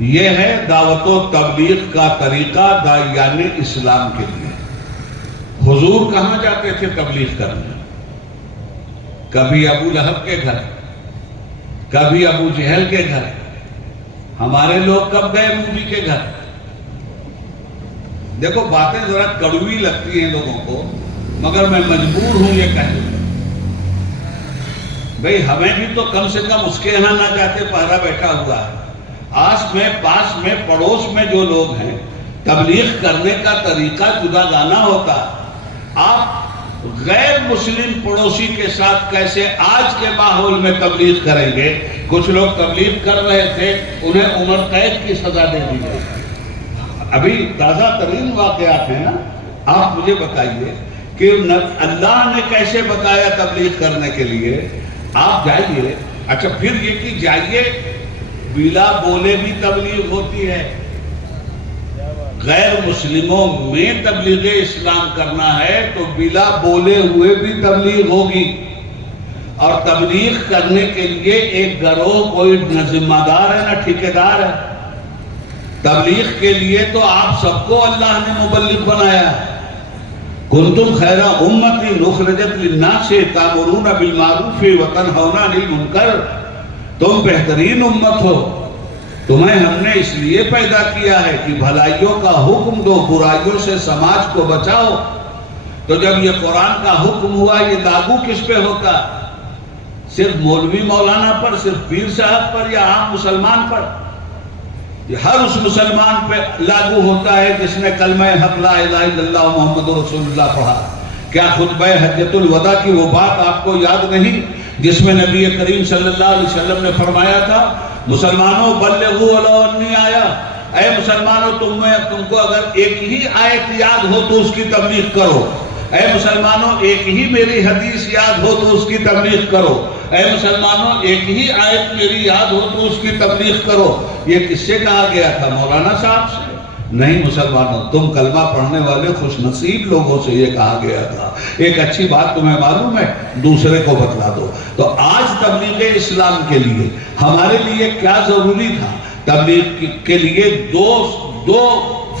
یہ ہے دعوت و تبلیغ کا طریقہ داعیان اسلام کے لیے. حضور کہاں جاتے تھے تبلیغ کرنے؟ کبھی ابو لہب کے گھر، کبھی ابو جہل کے گھر. ہمارے لوگ کب گئے مودی کے گھر؟ دیکھو باتیں ذرا کڑوی لگتی ہیں لوگوں کو، مگر میں مجبور ہوں یہ کہنے کو۔ بھئی ہمیں بھی تو کم سے کم اس کے یہاں نہ جاتے پہرا بیٹھا ہوا ہے۔ آس میں پاس میں پڑوس میں جو لوگ ہیں، تبلیغ کرنے کا طریقہ جدا گانا ہوتا۔ آپ غیر مسلم پڑوسی کے ساتھ کیسے آج کے ماحول میں تبلیغ کریں گے؟ کچھ لوگ تبلیغ کر رہے تھے، انہیں عمر قید کی سزا دے دی گئی۔ ابھی تازہ ترین واقعات ہیں نا، آپ مجھے بتائیے کہ اللہ نے کیسے بتایا تبلیغ کرنے کے لیے؟ آپ جائیے، اچھا پھر یہ کہ جائیے بلا بولے بھی تبلیغ ہوتی ہے، غیر مسلموں میں تبلیغ اسلام کرنا ہے تو بلا بولے ہوئے بھی تبلیغ ہوگی۔ اور تبلیغ کرنے کے لیے ایک گروہ کوئی نہ ذمہ دار ہے نہ ٹھیکیدار ہے۔ تبلیغ کے لیے تو آپ سب کو اللہ نے مبلغ بنایا ہے۔ کنتم خیر امت اخرجت للناس تأمرون بالمعروف وتنہون عن المنکر، تم بہترین امت ہو، تمہیں ہم نے اس لیے پیدا کیا ہے کہ بھلائیوں کا حکم دو، برائیوں سے سماج کو بچاؤ۔ تو جب یہ قرآن کا حکم ہوا، یہ لاگو کس پہ ہوتا؟ صرف مولوی مولانا پر، صرف پیر صاحب پر، یا عام مسلمان پر؟ یہ ہر اس مسلمان پہ لاگو ہوتا ہے جس نے کلمہ حق لا الہ الا اللہ محمد رسول اللہ پڑھا۔ کیا خطبہ حجۃ الوداع کی وہ بات آپ کو یاد نہیں جس میں نبی کریم صلی اللہ علیہ وسلم نے فرمایا تھا، مسلمانوں بلغوا ولو انی آیا، اے مسلمانوں تم کو اگر ایک ہی آیت یاد ہو تو اس کی تبلیغ کرو، اے مسلمانوں ایک ہی میری حدیث یاد ہو تو اس کی تبلیغ کرو، اے مسلمانوں ایک ہی آیت میری یاد ہو تو اس کی تبلیغ کرو۔ یہ کس سے کہا گیا تھا؟ مولانا صاحب سے نہیں، مسلمانوں تم کلمہ پڑھنے والے خوش نصیب لوگوں سے یہ کہا گیا تھا۔ ایک اچھی بات تمہیں معلوم ہے، دوسرے کو بتلا دو۔ تو آج تبلیغ اسلام کے لیے ہمارے لیے کیا ضروری تھا؟ تبلیغ کے لیے دو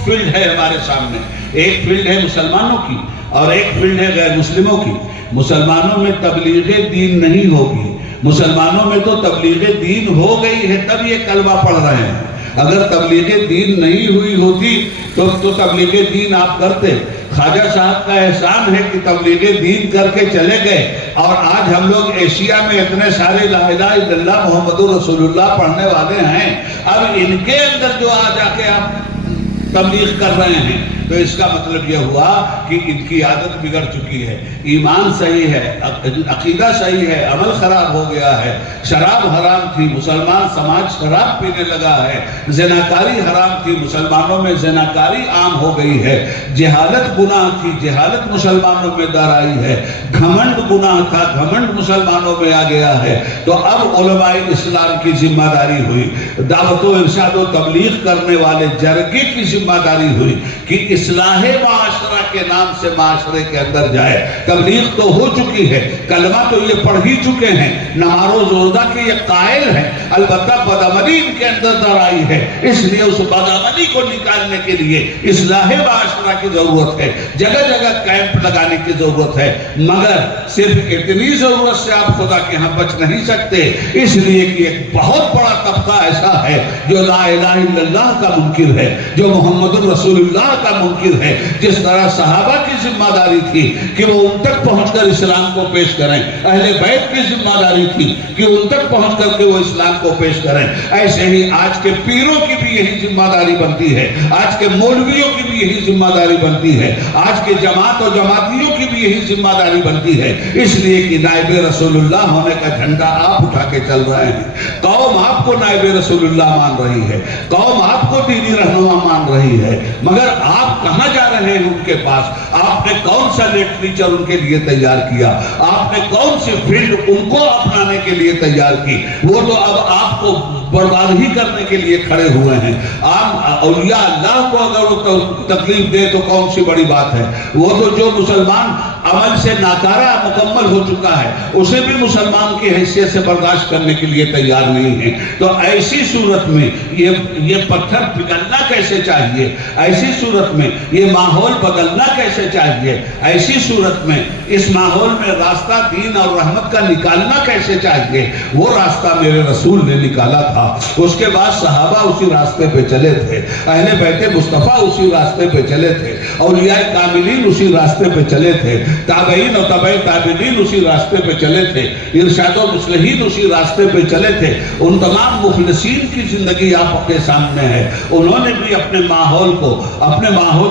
فیلڈ ہے ہمارے سامنے، ایک فیلڈ ہے مسلمانوں کی اور ایک فیلڈ ہے غیر مسلموں کی۔ مسلمانوں میں تبلیغ دین نہیں ہوگی، مسلمانوں میں تو تبلیغ دین ہو گئی ہے تب یہ کلمہ پڑھ رہے ہیں۔ اگر تبلیغ دین نہیں ہوئی ہوتی تو تبلیغ دین آپ کرتے۔ خواجہ صاحب کا احسان ہے کہ تبلیغ دین کر کے چلے گئے، اور آج ہم لوگ ایشیا میں اتنے سارے لا الہ الا اللہ محمد رسول اللہ پڑھنے والے ہیں۔ اب ان کے اندر جو آ جا کے آپ تبلیغ کر رہے ہیں تو اس کا مطلب یہ ہوا کہ ان کی عادت بگڑ چکی ہے، ایمان صحیح ہے، عقیدہ صحیح ہے، عمل خراب ہو گیا ہے۔ شراب حرام تھی، مسلمان سماج شراب پینے لگا ہے۔ زناکاری حرام تھی، مسلمانوں میں زناکاری عام ہو گئی ہے۔ جہالت گناہ تھی، جہالت مسلمانوں میں در آئی ہے۔ گھمنڈ گناہ تھا، گھمنڈ مسلمانوں میں آ گیا ہے۔ تو اب علماء اسلام کی ذمہ داری ہوئی، دعوت و ارشاد و تبلیغ کرنے والے جرگے کی ذمہ داری ہوئی کہ اصلاح معاشرہ کے نام سے معاشرے کے اندر جائے۔ تبلیغ تو ہو چکی ہے، کلمہ تو یہ پڑھ ہی چکے ہیں، نماز و روزہ کے یہ قائل ہیں، البتہ بدعملی ان کے اندر در آئی ہے۔ اس لیے اس بدعملی کو نکالنے کے لیے اصلاح معاشرہ کی ضرورت ہے، جگہ جگہ کیمپ لگانے کی ضرورت ہے، مگر صرف اتنی ضرورت سے آپ خدا کے ہاں بچ نہیں سکتے، اس لیے کہ ایک بہت بڑا طبقہ ایسا ہے جو لا الہ الا اللہ کا منکر ہے، جو محمد رسول اللہ کا منکر ہے۔ جس طرح صحابہ کی ذمہ داری تھی کہ وہ ان تک پہنچ کر اسلام کو پیش کریں، اہل بیت کی ذمہ داری تھی کہ ان تک پہنچ کر کے وہ اسلام کو پیش کریں، ایسے ہی آج کے پیروں کی بھی یہی ذمہ داری بنتی ہے، آج کے مولویوں کی بھی یہی ذمہ داری بنتی ہے، آج کے جماعت و جماعتیوں کی بھی یہی ذمہ داری بنتی ہے۔ اس لیے کہ نائب رسول اللہ ہونے کا جھنڈا آپ اٹھا کے چل رہے ہیں، قوم آپ کو نائب رسول اللہ مان رہی ہے، قوم آپ کو دینی رہنما مان رہی ہے، مگر آپ کہاں جا رہے ہیں ان کے پاس؟ آپ نے کون سا لٹریچر ان کے لیے تیار کیا؟ آپ نے کون سی فیلڈ ان کو اپنانے کے لیے تیار کی؟ وہ تو اب آپ کو برباد ہی کرنے کے لیے کھڑے ہوئے ہیں۔ آپ اولیاء اللہ کو اگر وہ تکلیف دے تو کون سی بڑی بات ہے؟ وہ تو جو مسلمان عمل سے ناکارہ مکمل ہو چکا ہے، اسے بھی مسلمان کی حیثیت سے برداشت کرنے کے لیے تیار نہیں ہے۔ تو ایسی صورت میں یہ پتھر پگھلنا کیسے چاہیے، ایسی صورت میں یہ ماحول بدلنا کیسے چاہیے، ایسی صورت میں اس ماحول میں راستہ دین اور رحمت کا نکالنا کیسے چاہیے، وہ راستہ میرے رسول نے نکالا تھا۔ اس کے بعد صحابہ اسی راستے پہ چلے تھے، اہل بیت مصطفیٰ اسی راستے پہ چلے تھے، اولیاء کاملین اسی راستے پہ چلے تھے، تابعین اور تبع تابعین اسی راستے پہ چلے تھے، ارشاد و مصلحین اسی راستے پہ چلے تھے۔ ان تمام مخلصین کی زندگی آپ کے سامنے ہے، انہوں نے بھی اپنے ماحول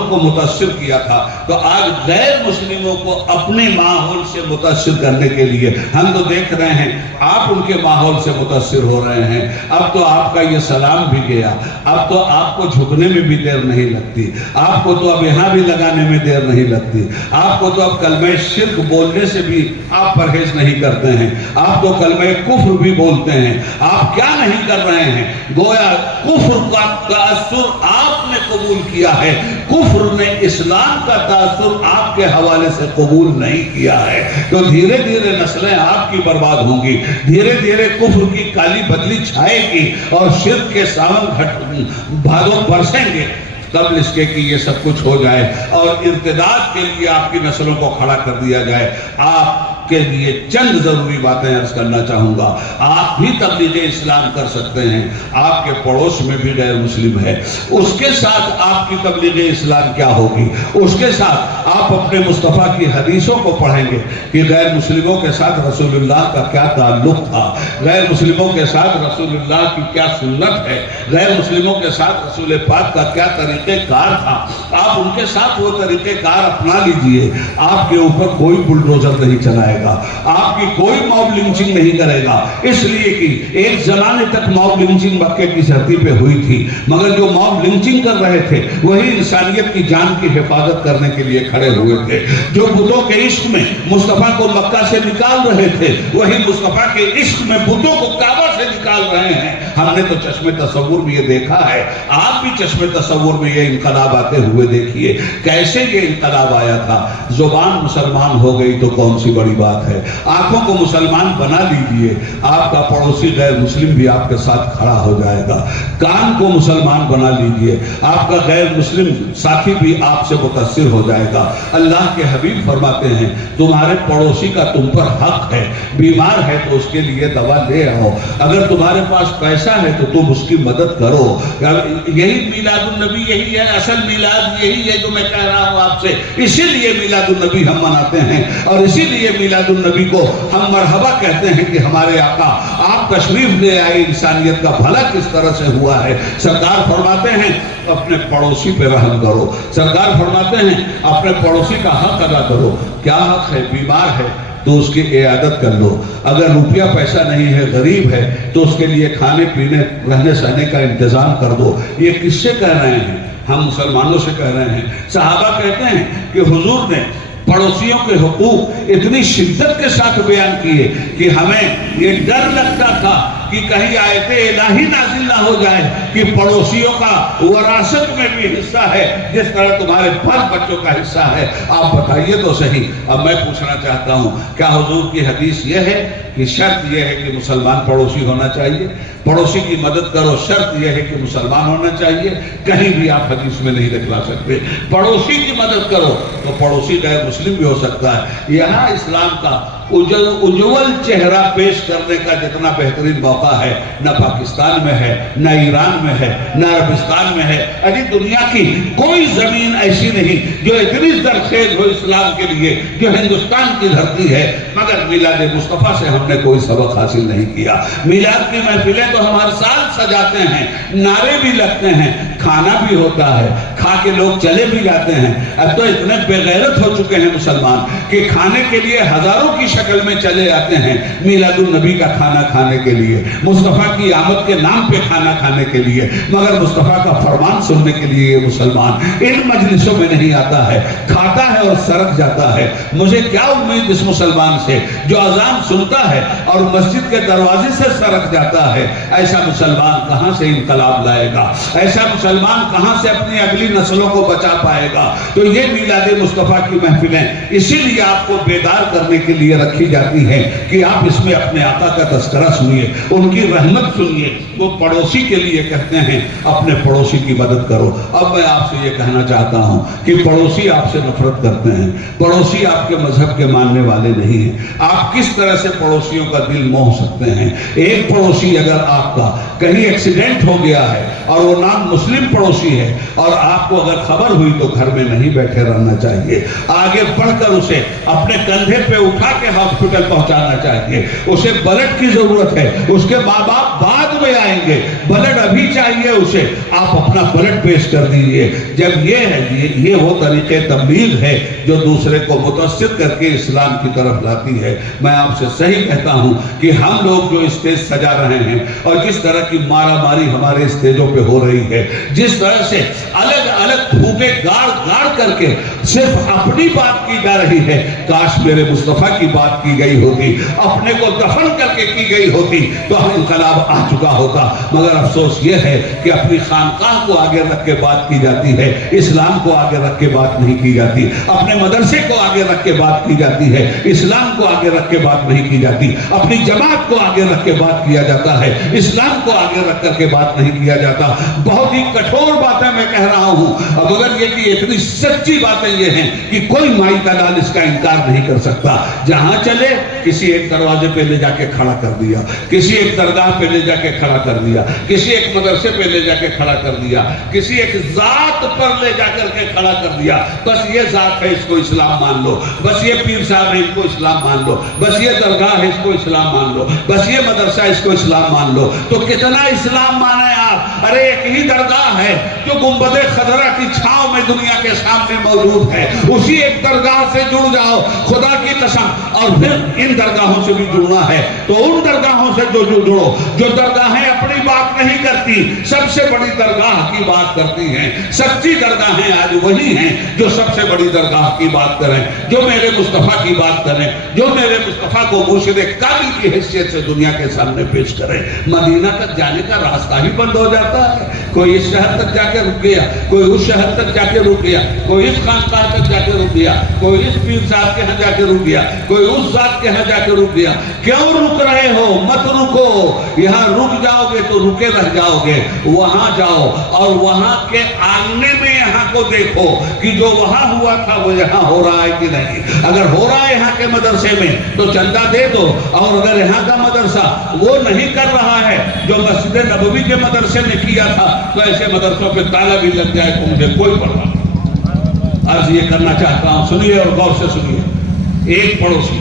کو متاثر کیا تھا۔ تو آج غیر مسلموں کو اپنے ماحول سے متاثر کرنے کے لیے ہم تو دیکھ رہے ہیں آپ ان کے ماحول سے متاثر ہو رہے ہیں۔ اب تو آپ کا یہ سلام بھی گیا، اب تو آپ کو جھکنے میں بھی دیر نہیں لگتی، آپ کو تو اب یہاں بھی لگانے میں دیر نہیں لگتی، آپ کو تو اب کلمہ شرک بولنے سے بھی آپ پرہیز نہیں کرتے ہیں، آپ تو کلمہ کفر بھی بولتے ہیں۔ آپ کیا نہیں کر رہے ہیں، گویا کفر کا تاثر آپ نے قبول کیا ہے، کفر نے اسلام کا تاثر آپ کے حوالے سے قبول نہیں کیا ہے۔ تو دھیرے دھیرے نسلیں آپ کی برباد ہوں گی، دھیرے دھیرے کفر کی کالی بدلی چھائے گی اور شرک کے ساون بھادوں برسیں گے، قبل اس کے کہ یہ سب کچھ ہو جائے اور ارتداد کے لیے آپ کی نسلوں کو کھڑا کر دیا جائے۔ آپ کے لیے چند ضروری باتیں عرض کرنا چاہوں گا۔ آپ بھی تبلیغ اسلام کر سکتے ہیں، آپ کے پڑوس میں بھی غیر مسلم ہے، اس کے ساتھ آپ کی تبلیغ اسلام کیا ہوگی؟ اس کے ساتھ آپ اپنے مصطفیٰ کی حدیثوں کو پڑھیں گے کہ غیر مسلموں کے ساتھ رسول اللہ کا کیا تعلق تھا، غیر مسلموں کے ساتھ رسول اللہ کی کیا سنت ہے، غیر مسلموں کے ساتھ رسول پاک کا کیا طریقہ کار تھا۔ آپ ان کے ساتھ وہ طریقہ کار اپنا لیجئے، آپ کے اوپر کوئی بلڈوزر نہیں چلائے گا، آپ کی کوئی موب لنچنگ نہیں کرے گا، اس لیے کہ ایک زمانے تک موب لنچنگ مکے کی دھرتی پہ ہوئی تھی، مگر جو موب لنچنگ کر رہے تھے وہی انسانیت کی جان کی حفاظت کرنے کے لیے کھڑے ہوئے تھے۔ جو بتوں کے عشق میں مصطفیٰ کو مکہ سے نکال رہے تھے وہی مصطفیٰ کے عشق میں بتوں کو کعبہ سے نکال رہے ہیں۔ ہم نے تو چشم تصور میں یہ دیکھا ہے، آپ بھی چشم تصور میں یہ انقلاب آتے ہوئے دیکھیے۔ کیسے یہ انقلاب آیا تھا؟ زبان مسلمان ہو گئی تو کون سی بڑی بات ہے، آنکھوں کو مسلمان بنا لیجئے، آپ کا پڑوسی غیر مسلم بھی آپ کے ساتھ کھڑا ہو جائے گا۔ کان کو مسلمان بنا لیجئے، آپ کا غیر مسلم ساتھی بھی آپ سے متاثر ہو جائے گا۔ اللہ کے حبیب فرماتے ہیں تمہارے پڑوسی کا تم پر حق ہے، بیمار ہے تو اس کے لیے دوا لے آؤ، اگر تمہارے پاس پیسہ ہے تو تم اس کی مدد کرو۔ یہی میلاد النبی، یہی ہے اصل میلاد، یہی ہے جو میں کہہ رہا ہوں آپ سے۔ اسی لیے میلاد النبی ہم مناتے ہیں اور اسی لیے میلاد النبی کو ہم مرحبا کہتے ہیں کہ ہمارے آقا آپ تشریف لے آئے، انسانیت کا بھلا کس طرح سے ہوا ہے۔ سرکار فرماتے ہیں اپنے پڑوسی پہ رحم کرو، سرکار فرماتے ہیں اپنے پڑوسی کا حق ادا کرو۔ کیا حق ہے؟ بیمار ہے تو اس کی عیادت کر لو، اگر روپیہ پیسہ نہیں ہے، غریب ہے تو اس کے لیے کھانے پینے رہنے سہنے کا انتظام کر دو۔ یہ کس سے کہہ رہے ہیں؟ ہم مسلمانوں سے کہہ رہے ہیں۔ صحابہ کہتے ہیں کہ حضور نے پڑوسیوں کے حقوق اتنی شدت کے ساتھ بیان کیے کہ ہمیں یہ ڈر لگتا تھا کہ کہیں آیت الہی نازل نہ ہو جائے کہ پڑوسیوں کا وراثت میں بھی حصہ ہے جس طرح تمہارے بچوں کا حصہ ہے۔ آپ بتائیے تو صحیح۔ اب میں پوچھنا چاہتا ہوں، کیا حضور کی حدیث یہ ہے کہ شرط یہ ہے کہ مسلمان پڑوسی ہونا چاہیے، پڑوسی کی مدد کرو، شرط یہ ہے کہ مسلمان ہونا چاہیے؟ کہیں بھی آپ حدیث میں نہیں دکھلا سکتے۔ پڑوسی کی مدد کرو تو پڑوسی غیر مسلم بھی ہو سکتا ہے۔ یہاں اسلام کا اجول چہرہ پیش کرنے کا جتنا بہترین موقع ہے نہ پاکستان میں ہے، نہ ایران میں ہے، نہ عربستان میں ہے۔ ابھی دنیا کی کوئی زمین ایسی نہیں جو اتنی زرخیز ہو اسلام کے لیے جو ہندوستان کی دھرتی ہے، مگر میلاد مصطفیٰ سے ہم نے کوئی سبق حاصل نہیں کیا۔ میلاد کی محفلیں تو ہم ہر سال سجاتے ہیں، نعرے بھی لگتے ہیں، کھانا بھی ہوتا ہے، کھا کے لوگ چلے بھی جاتے ہیں۔ اب تو اتنے بے غیرت ہو چکے ہیں مسلمان کہ کھانے کے لیے ہزاروں کی شکل میں چلے آتے ہیں میلاد النبی کا کھانا کھانے کے لیے، مصطفیٰ کی آمد کے نام پہ کھانا کھانے کے لیے، مگر مصطفیٰ کا فرمان سننے کے لیے یہ مسلمان ان مجلسوں میں نہیں آتا ہے، کھاتا ہے اور سرک جاتا ہے۔ مجھے کیا امید اس مسلمان سے جو اذان سنتا ہے اور مسجد کے دروازے سے سرک جاتا ہے؟ ایسا مسلمان کہاں سے انقلاب لائے گا؟ ایسا مسلمان کہاں سے اپنی اگلی نسلوں کو بچا پائے گا. تو یہ میلاد مصطفیٰ کی محفلیں اسی لیے آپ کو بیدار کرنے کے لیے رکھی جاتی ہیں کہ آپ اس میں اپنے آقا کا تذکرہ سنیے, ان کی رحمت سنیے. وہ پڑوسی کے لیے کہتے ہیں اپنے پڑوسی کی مدد کرو. اب میں آپ سے یہ کہنا چاہتا ہوں کہ پڑوسی آپ سے نفرت کرتے ہیں, پڑوسی آپ کے مذہب کے ماننے والے نہیں ہیں. آپ کس طرح سے پڑوسیوں کا دل موہ سکتے ہیں؟ ایک پڑوسی اگر آپ کا کہیں ایکسیڈنٹ ہو گیا ہے اور وہ نام مسلم پڑوسی ہے اور آپ کو اگر خبر ہوئی تو گھر میں نہیں بیٹھے رہنا چاہیے, آگے بڑھ کر اسے اپنے کندھے پہ اٹھا کے ہاسپٹل پہنچانا چاہیے. اسے بلڈ کی ضرورت ہے, اس کے ماں باپ بعد میں آئیں گے, بلڈ ابھی چاہیے اسے, آپ اپنا بلڈ پیش کر دیجئے. جب یہ ہے یہ وہ طریقے تبلیغ ہے جو دوسرے کو متاثر کر کے اسلام کی طرف لاتی ہے. میں آپ سے صحیح کہتا ہوں کہ ہم لوگ جو اسٹیج سجا رہے ہیں اور جس طرح کی مارا ماری ہمارے اسٹیجوں پہ ہو رہی ہے, جس طرح سے الگ الگ پھوٹے گاڑ گاڑ کر کے صرف اپنی بات کی جا رہی ہے, کاش میرے مصطفیٰ کی بات کی گئی ہوتی, اپنے کو دفن کر کے کی گئی ہوتی تو انقلاب آ چکا ہوتا. مگر افسوس یہ ہے کہ اپنی خانقاہ کو آگے رکھ کے بات کی جاتی ہے, اسلام کو آگے رکھ کے بات نہیں کی جاتی. اپنے مدرسے کو آگے رکھ کے بات کی جاتی ہے, اسلام کو آگے رکھ کے بات نہیں کی جاتی. اپنی جماعت کو آگے رکھ کے بات کیا جاتا ہے, اسلام کو آگے رکھ کر کے بات نہیں کیا جاتا. بہت ہی کٹھور باتیں میں کہہ رہا ہوں, اب اگر یہ کہ اتنی سچی باتیں یہ ہیں کہ کوئی مائی کا لال اس کا انکار نہیں کر سکتا. جہاں چلے کسی ایک دروازے پہ لے جا کے کھڑا کر دیا, کسی ایک درگاہ پہ لے جا کے کھڑا کر دیا, کسی ایک مدرسے پہ لے جا کے کھڑا کر دیا, کسی ایک ذات پر لے جا کر کے کھڑا کر دیا. بس یہ ذات ہے اس کو اسلام مان لو, بس یہ پیر صاحب ہے اس کو اسلام مان لو, بس یہ درگاہ ہے اس کو اسلام مان لو, بس یہ مدرسہ اس کو اسلام مان لو. تو کتنا اسلام مانا ہے آپ؟ ارے ایک ہی درگاہ ہے جو گنبد خضرا کی چھاؤں میں دنیا کے سامنے موجود ہے, اسی ایک درگاہ سے جڑ جاؤ خدا کی قسم. اور پھر ان درگاہوں سے بھی جڑنا ہے تو ان درگاہوں سے جڑو جو درگاہیں اپنی بات نہیں کرتی, سب سے بڑی درگاہ کی بات کرتی ہیں. سچی درگاہیں آج وہی ہیں جو سب سے بڑی درگاہ کی بات کریں, جو میرے مصطفیٰ کی بات کریں, جو میرے مصطفیٰ کو مرشد کامل کی حیثیت سے دنیا کے سامنے پیش کریں. مدینہ تک جانے کا راستہ ہی بند ہو جاتا ہے. کوئی اس شہر تک جا کے رک گیا, کوئی اس شہر تک جا کے رک گیا, کوئی اس خانقاہ تک جا کے رک گیا, کوئی اس پیر صاحب کے ہاں جا کے رک گیا, کوئی اس ذات کے ہاں جا کے رک گیا. کیوں رک رہے ہو؟ مت رکو. یہاں رک جاؤ گے تو رکے رہ جاؤ گے. وہاں جاؤ اور وہاں کے آنگنے میں یہاں کو دیکھو کہ جو وہاں ہوا تھا وہ یہاں ہو رہا ہے کہ نہیں. اگر ہو رہا ہے یہاں کے مدرسے میں تو چندہ دے دو, اور اگر یہاں کا مدرسہ وہ نہیں کر رہا ہے جو مسجد نبوی کے مدرسے میں کیا تھا تو ایسے مدرسوں پہ تالا بھی لگ جائے تو مجھے کوئی پرواہ نہیں. عرض یہ کرنا چاہتا ہوں, سنیے اور غور سے سنیے. ایک پڑوسی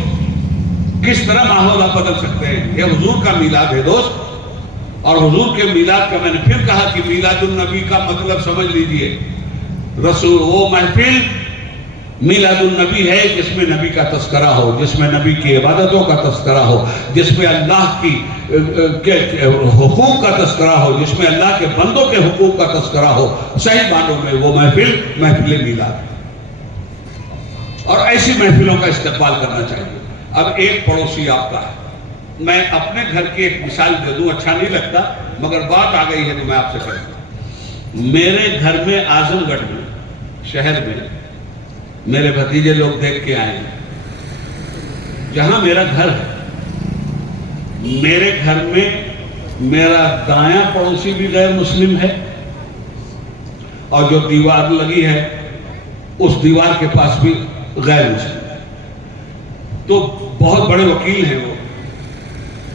کس طرح ماحول آپ بدل سکتے ہیں. یہ حضور کا میلاد ہے دوست, اور حضور کے میلاد کا میں نے پھر کہا کہ میلاد النبی کا مطلب سمجھ لیجئے. رسول وہ محفل میلاد النبی ہے جس میں نبی کا تذکرہ ہو, جس میں نبی کی عبادتوں کا تذکرہ ہو, جس میں اللہ کی حقوق کا تذکرہ ہو, جس میں اللہ کے بندوں کے حقوق کا تذکرہ ہو. صحیح معنوں میں وہ محفل میلاد ہے, اور ایسی محفلوں کا استقبال کرنا چاہیے. اب ایک پڑوسی آپ کا ہے, میں اپنے گھر کی ایک مثال دے دوں, اچھا نہیں لگتا مگر بات آ گئی ہے تو میں آپ سے کہوں. میرے گھر میں اعظم گڑھ میں شہر میں میرے بھتیجے لوگ دیکھ کے آئے ہیں. جہاں میرا گھر ہے, میرے گھر میں میرا دایاں پڑوسی بھی غیر مسلم ہے, اور جو دیوار لگی ہے اس دیوار کے پاس بھی غیر مسلم ہے. تو بہت بڑے وکیل ہیں وہ,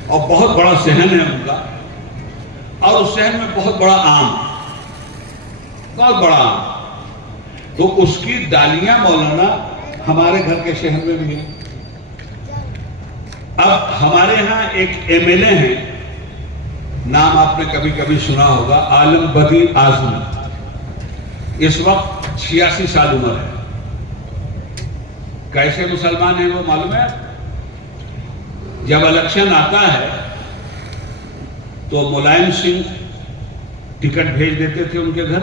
اور بہت بڑا صحن ہے ان کا, اور اس صحن میں بہت بڑا آم, بہت بڑا آم. تو اس کی ڈالیاں مولانا ہمارے گھر کے شہر میں بھی ہیں. اب ہمارے ہاں ایک ایم ایل اے ہیں, نام آپ نے کبھی کبھی سنا ہوگا, عالم بدی اعظم. اس وقت 86 سال عمر ہے. کیسے مسلمان ہیں وہ معلوم ہے؟ جب الیکشن آتا ہے تو ملائم سنگھ ٹکٹ بھیج دیتے تھے ان کے گھر.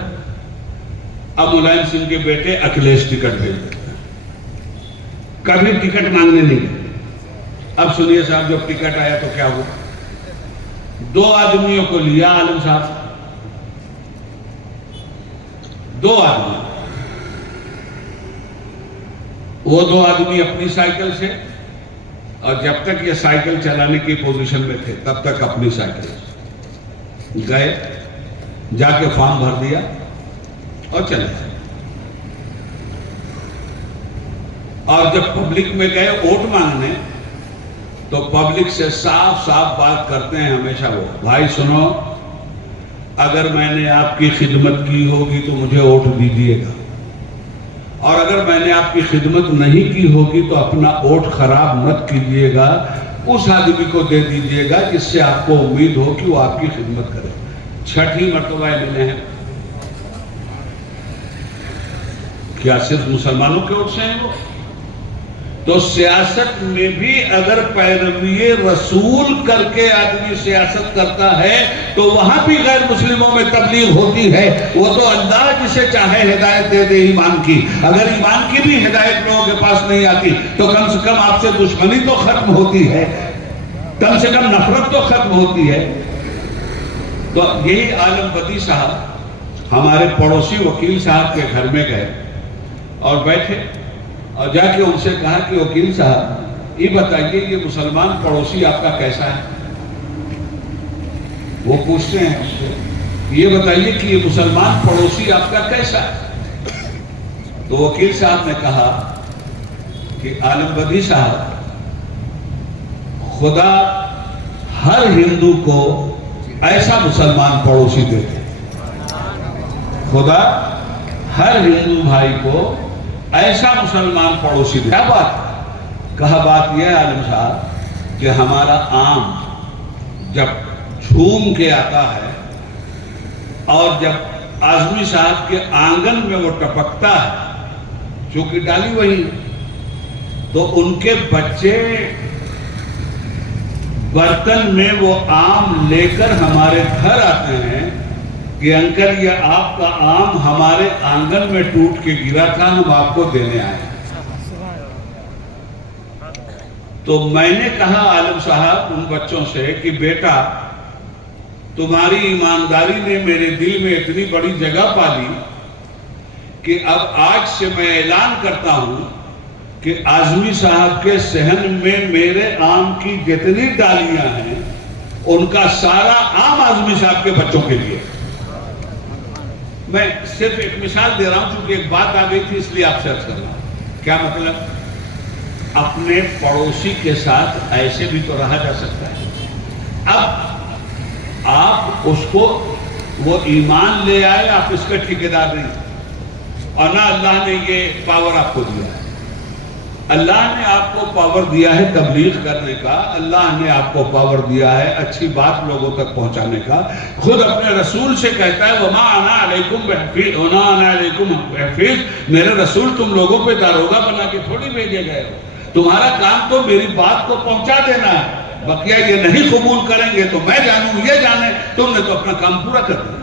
اب ملائم سنگھ کے بیٹے اکھلیش ٹکٹ بھیج دیتے ہیں, کبھی ٹکٹ مانگنے نہیں گئے. اب سنیے صاحب, جب ٹکٹ آیا تو کیا ہوا؟ 2 آدمیوں کو لیا عالم صاحب, دو آدمی، وہ دو آدمی اپنی سائیکل سے، اور جب تک یہ سائیکل چلانے کی پوزیشن میں تھے تب تک اپنی سائیکل سے گئے، جا کے فارم بھر دیا اور چلے گئے۔ اور جب پبلک میں گئے ووٹ مانگنے تو پبلک سے صاف صاف بات کرتے ہیں ہمیشہ وہ، بھائی سنو، اگر میں نے آپ کی خدمت کی ہوگی تو مجھے ووٹ دیجیے گا، اور اگر میں نے آپ کی خدمت نہیں کی ہوگی تو اپنا ووٹ خراب مت کیجیے گا، اس آدمی کو دے دیجیے گا جس سے آپ کو امید ہو کہ وہ آپ کی خدمت کرے۔ چھٹی مرتبہ ملے ہیں، کیا صرف مسلمانوں کے ووٹ سے ہیں وہ؟ تو سیاست میں بھی اگر پیروی رسول کر کے آدمی سیاست کرتا ہے تو وہاں بھی غیر مسلموں میں تبلیغ ہوتی ہے۔ وہ تو اللہ جسے چاہے ہدایت دے دے ایمان کی، اگر ایمان کی بھی ہدایت لوگوں کے پاس نہیں آتی تو کم سے کم آپ سے دشمنی تو ختم ہوتی ہے، کم سے کم نفرت تو ختم ہوتی ہے۔ تو یہی عالم بدی صاحب ہمارے پڑوسی وکیل صاحب کے گھر میں گئے اور بیٹھے، اور جا کے ان سے کہا کہ وکیل صاحب یہ بتائیے یہ مسلمان پڑوسی آپ کا کیسا ہے؟ وہ پوچھتے ہیں اس سے، یہ بتائیے کہ یہ مسلمان پڑوسی آپ کا کیسا ہے؟ تو وکیل صاحب نے کہا کہ عالم بدی صاحب، خدا ہر ہندو کو ایسا مسلمان پڑوسی دیتے، خدا ہر ہندو بھائی کو ایسا مسلمان پڑوسی دے۔ کیا بات؟ کہا بات یہ ہے عالم صاحب کہ ہمارا آم جب جھوم کے آتا ہے اور جب اعظمی صاحب کے آنگن میں وہ ٹپکتا ہے، چونکہ ڈالی وہی، تو ان کے بچے برتن میں وہ آم لے کر ہمارے گھر آتے ہیں کہ انکل یہ آپ کا آم ہمارے آنگن میں ٹوٹ کے گرا تھا، ہم آپ کو دینے آئے۔ تو میں نے کہا عالم صاحب ان بچوں سے کہ بیٹا تمہاری ایمانداری نے میرے دل میں اتنی بڑی جگہ پا لی کہ اب آج سے میں اعلان کرتا ہوں کہ اعظمی صاحب کے صحن میں میرے آم کی جتنی ڈالیاں ہیں ان کا سارا آم اعظمی صاحب کے بچوں کے لیے۔ میں صرف ایک مثال دے رہا ہوں چونکہ ایک بات آ گئی تھی اس لیے آپ سے عرض کر رہا ہوں۔ کیا مطلب؟ اپنے پڑوسی کے ساتھ ایسے بھی تو رہا جا سکتا ہے۔ اب آپ اس کو وہ ایمان لے آئے، آپ اس کا ٹھیکیدار نہیں، اور نہ اللہ نے یہ پاور آپ کو دیا ہے۔ اللہ نے آپ کو پاور دیا ہے تبلیغ کرنے کا، اللہ نے آپ کو پاور دیا ہے اچھی بات لوگوں تک پہنچانے کا۔ خود اپنے رسول سے کہتا ہے وَمَا أَنَا عَلَيْكُمْ بِحَفِيظٍ، وَمَا أَنَا عَلَيْكُمْ بِحَفِيظٍ، میرے رسول تم لوگوں پہ داروغہ بنا کے تھوڑی بھیجے گئے ہو، تمہارا کام تو میری بات کو پہنچا دینا ہے، بقیہ یہ نہیں قبول کریں گے تو میں جانوں یہ جانے، تم نے تو اپنا کام پورا کر دیا۔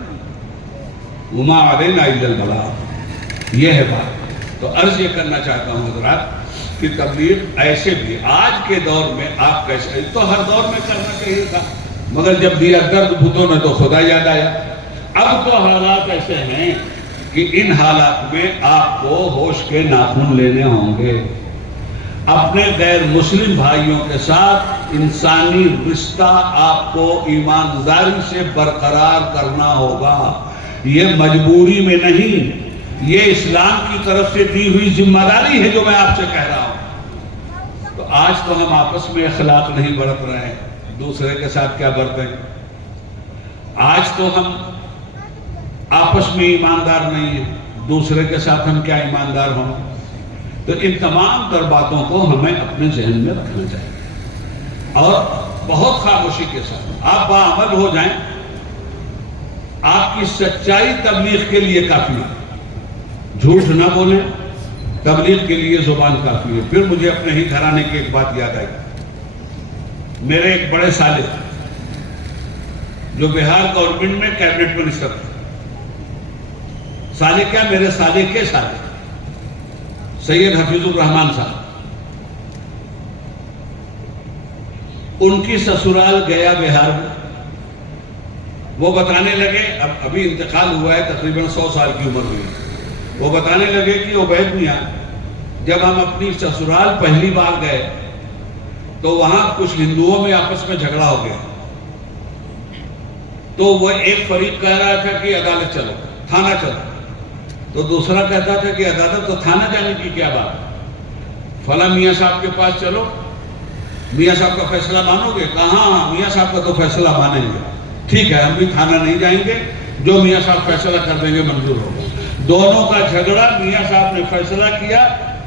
وَمَا عَلَيْنَا إِلَّا الْبَلَاغُ، یہ ہے بات۔ تو عرض یہ کرنا چاہتا ہوں حضرات کہ تبلیغ ایسے بھی آج کے دور میں آپ کیسے، تو ہر دور میں کرنا چاہیے تھا، مگر جب دیا درد بھوتوں نے تو خدا یاد آیا۔ اب تو حالات ایسے ہیں کہ ان حالات میں آپ کو ہوش کے ناخن لینے ہوں گے، اپنے غیر مسلم بھائیوں کے ساتھ انسانی رشتہ آپ کو ایمانداری سے برقرار کرنا ہوگا، یہ مجبوری میں نہیں، یہ اسلام کی طرف سے دی ہوئی ذمہ داری ہے جو میں آپ سے کہہ رہا ہوں۔ تو آج تو ہم آپس میں اخلاق نہیں برت رہے ہیں، دوسرے کے ساتھ کیا برتیں؟ آج تو ہم آپس میں ایماندار نہیں ہیں، دوسرے کے ساتھ ہم کیا ایماندار ہوں؟ تو ان تمام تر باتوں کو ہمیں اپنے ذہن میں رکھنا چاہیے اور بہت خاموشی کے ساتھ آپ باعمل ہو جائیں۔ آپ کی سچائی تبلیغ کے لیے کافی ہے، جھوٹ نہ بولیں، تبلیغ کے لیے زبان کافی ہے۔ پھر مجھے اپنے ہی گھرانے کی ایک بات یاد آئی، میرے ایک بڑے سالے جو بہار گورنمنٹ میں کیبنٹ منسٹر تھے، سالے کیا میرے سالے کے سالے سید حفیظ الرحمان صاحب، ان کی سسرال گیا بہار میں، وہ بتانے لگے، ابھی انتقال ہوا ہے، تقریباً 100 سال کی عمر ہوئی، وہ بتانے لگے کہ عبید میاں جب ہم اپنی سسرال پہلی بار گئے تو وہاں کچھ ہندوؤں میں آپس میں جھگڑا ہو گیا، تو وہ ایک فریق کہہ رہا تھا کہ عدالت چلو، تھانہ چلو، تو دوسرا کہتا تھا کہ عدالت تو تھانہ جانے کی کیا بات، فلاں میاں صاحب کے پاس چلو، میاں صاحب کا فیصلہ مانو گے؟ کہاں، میاں صاحب کا تو فیصلہ مانیں گے، ٹھیک ہے ہم بھی تھانہ نہیں جائیں گے، جو میاں صاحب فیصلہ کر دیں گے منظور ہوگا۔ دونوں کا جھگڑا، میاں صاحب نے فیصلہ کیا،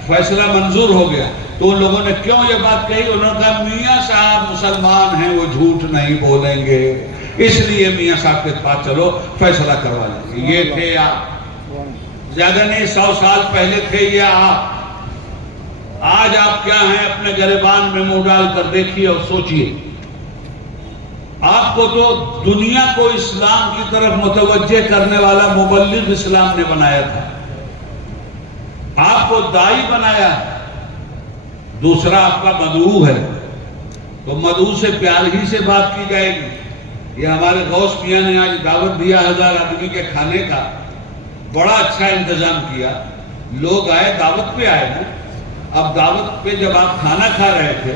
فیصلہ منظور ہو گیا، تو ان لوگوں نے کیوں یہ بات کہی؟ انہوں نے کہا میاں صاحب مسلمان ہیں، وہ جھوٹ نہیں بولیں گے، اس لیے میاں صاحب کے پاس چلو فیصلہ کروا لیں گے۔ یہ تھے آپ، زیادہ نہیں 100 سال پہلے تھے یہ آپ۔ آج آپ کیا ہیں؟ اپنے گریبان میں منہ ڈال کر دیکھیے اور سوچئے۔ آپ کو تو دنیا کو اسلام کی طرف متوجہ کرنے والا مبلغ اسلام نے بنایا تھا، آپ کو داعی بنایا، دوسرا آپ کا مدعو ہے، تو مدعو سے پیار ہی سے بات کی جائے گی۔ یہ ہمارے غوث میاں نے آج دعوت دیا 1000 آدمی کے کھانے کا، بڑا اچھا انتظام کیا، لوگ آئے، دعوت پہ آئے نا۔ اب دعوت پہ جب آپ کھانا کھا رہے تھے